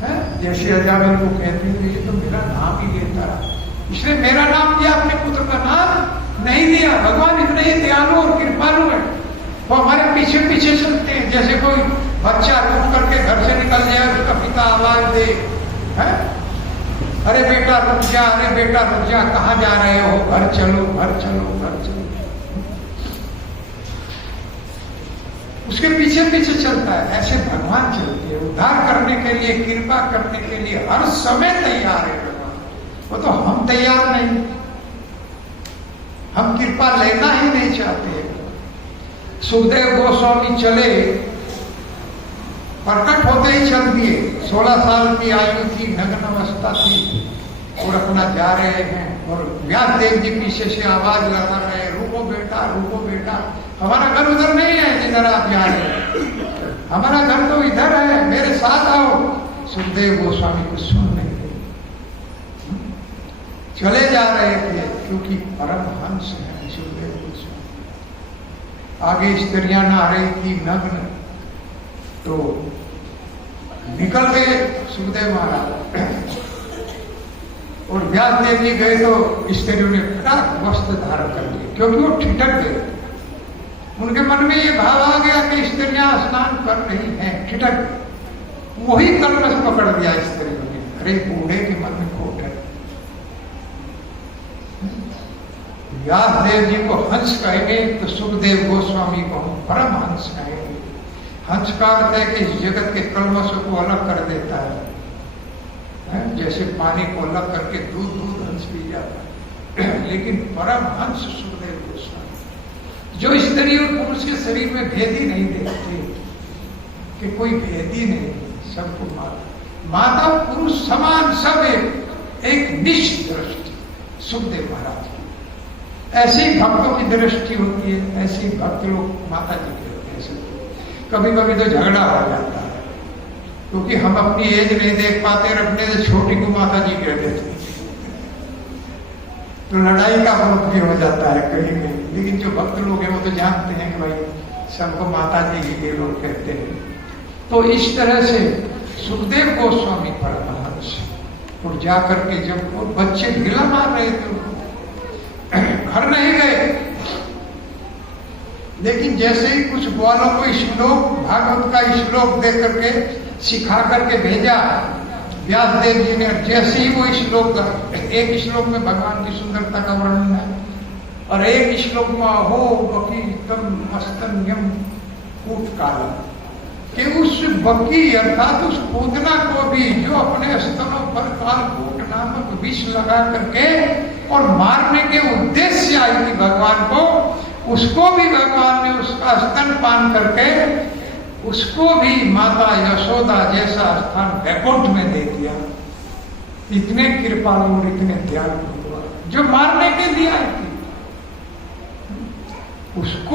है। जैसे अजामिल को कहते हैं ये तो मेरा नाम ही लेता रहा, इसलिए मेरा नाम दिया, अपने पुत्र का नाम नहीं दिया। भगवान इतने ही दयालु और कृपालु है, वो हमारे पीछे पीछे चलते हैं। जैसे कोई बच्चा रुक करके घर से निकल जाए, उसका पिता आवाज दे, है अरे बेटा रुक जा, अरे बेटा रुक जा, कहाँ जा रहे हो, घर चलो, घर चलो, घर चलो। उसके पीछे पीछे चलता है। ऐसे भगवान चलते हैं, उद्धार करने के लिए, कृपा करने के लिए हर समय तैयार है भगवान। वो तो हम तैयार नहीं, हम कृपा लेना ही नहीं चाहते। सुखदेव गोस्वामी चले, प्रकट होते ही चल दिए। 16 साल की आयु थी, नग्न अवस्था थी, और अपना जा रहे हैं। और व्यास देव जी पीछे से आवाज लगा रहे, रुको बेटा, रुको बेटा, हमारा घर उधर नहीं है जिधर आप जा रहे हैं, हमारा घर तो इधर है, मेरे साथ आओ। सुखदेव गोस्वामी को सुन नहीं गए, चले जा रहे थे, क्योंकि परमहंस है सुखदेव गोस्वामी। आगे स्त्रियां नहा रही थी नग्न, तो निकल गए सुखदेव महाराज, और व्यास देव जी गए तो स्त्रियों ने फटाक वस्त्र धारण कर लिए, क्योंकि वो ठिठक गए। उनके मन में ये भाव आ गया कि स्त्रियां स्नान कर रही हैं, ठिठक। वही कलमश पकड़ दिया स्त्रियों ने। अरे बूढ़े के मन में खोट है, व्यासदेव जी को हंस कहेंगे तो सुखदेव गोस्वामी को हम परम हंस कहेंगे। हंस का अर्थ है कि इस जगत के कल्मशों को अलग कर देता है, जैसे पानी को अलग करके दूध हंस पी जाता है। लेकिन परम हंस सुखदेव गोस्वामी जो स्त्री और पुरुष के शरीर में भेद ही नहीं देखते, कि कोई भेद ही नहीं, सबको माता पुरुष समान, सब एक निश्चित दृष्टि सुखदेव महाराज की। ऐसे ही भक्तों की दृष्टि होती है, ऐसे ही भक्त लोग माता जी के होते हैं। कभी कभी तो झगड़ा हो जाता है, क्योंकि हम अपनी एज नहीं देख पाते और अपने से छोटी को माता जी कह देते, तो लड़ाई का बहुत भी हो जाता है कहीं कहीं। लेकिन जो भक्त लोग हैं वो तो जानते हैं कि भाई सबको माता जी के लोग कहते हैं। तो इस तरह से सुखदेव गोस्वामी परमहंस और जाकर के जब वो बच्चे ढीला मार रहे थे, घर नहीं गए, लेकिन जैसे ही कुछ ग्वालों को श्लोक, भागवत का श्लोक दे करके सिखा करके भेजा व्यासदेव जी ने, जैसे ही वो श्लोक, एक श्लोक में भगवान की सुंदरता का वर्णन है और एक श्लोक में हो बकी तम मस्तन्यम कूट काला, कि उस बकी अर्थात उस पूतना को भी जो अपने स्तनों पर कालकूट नामक विष लगा करके और मारने के उद्देश्य से आई थी भगवान को, उसको भी भगवान ने उसका स्तन पान करके उसको भी माता यशोदा जैसा स्थान वैकुंठ में दे दिया। इतने कृपालु और इतने दयालु भगवान जो मारने के लिए आई थी उसको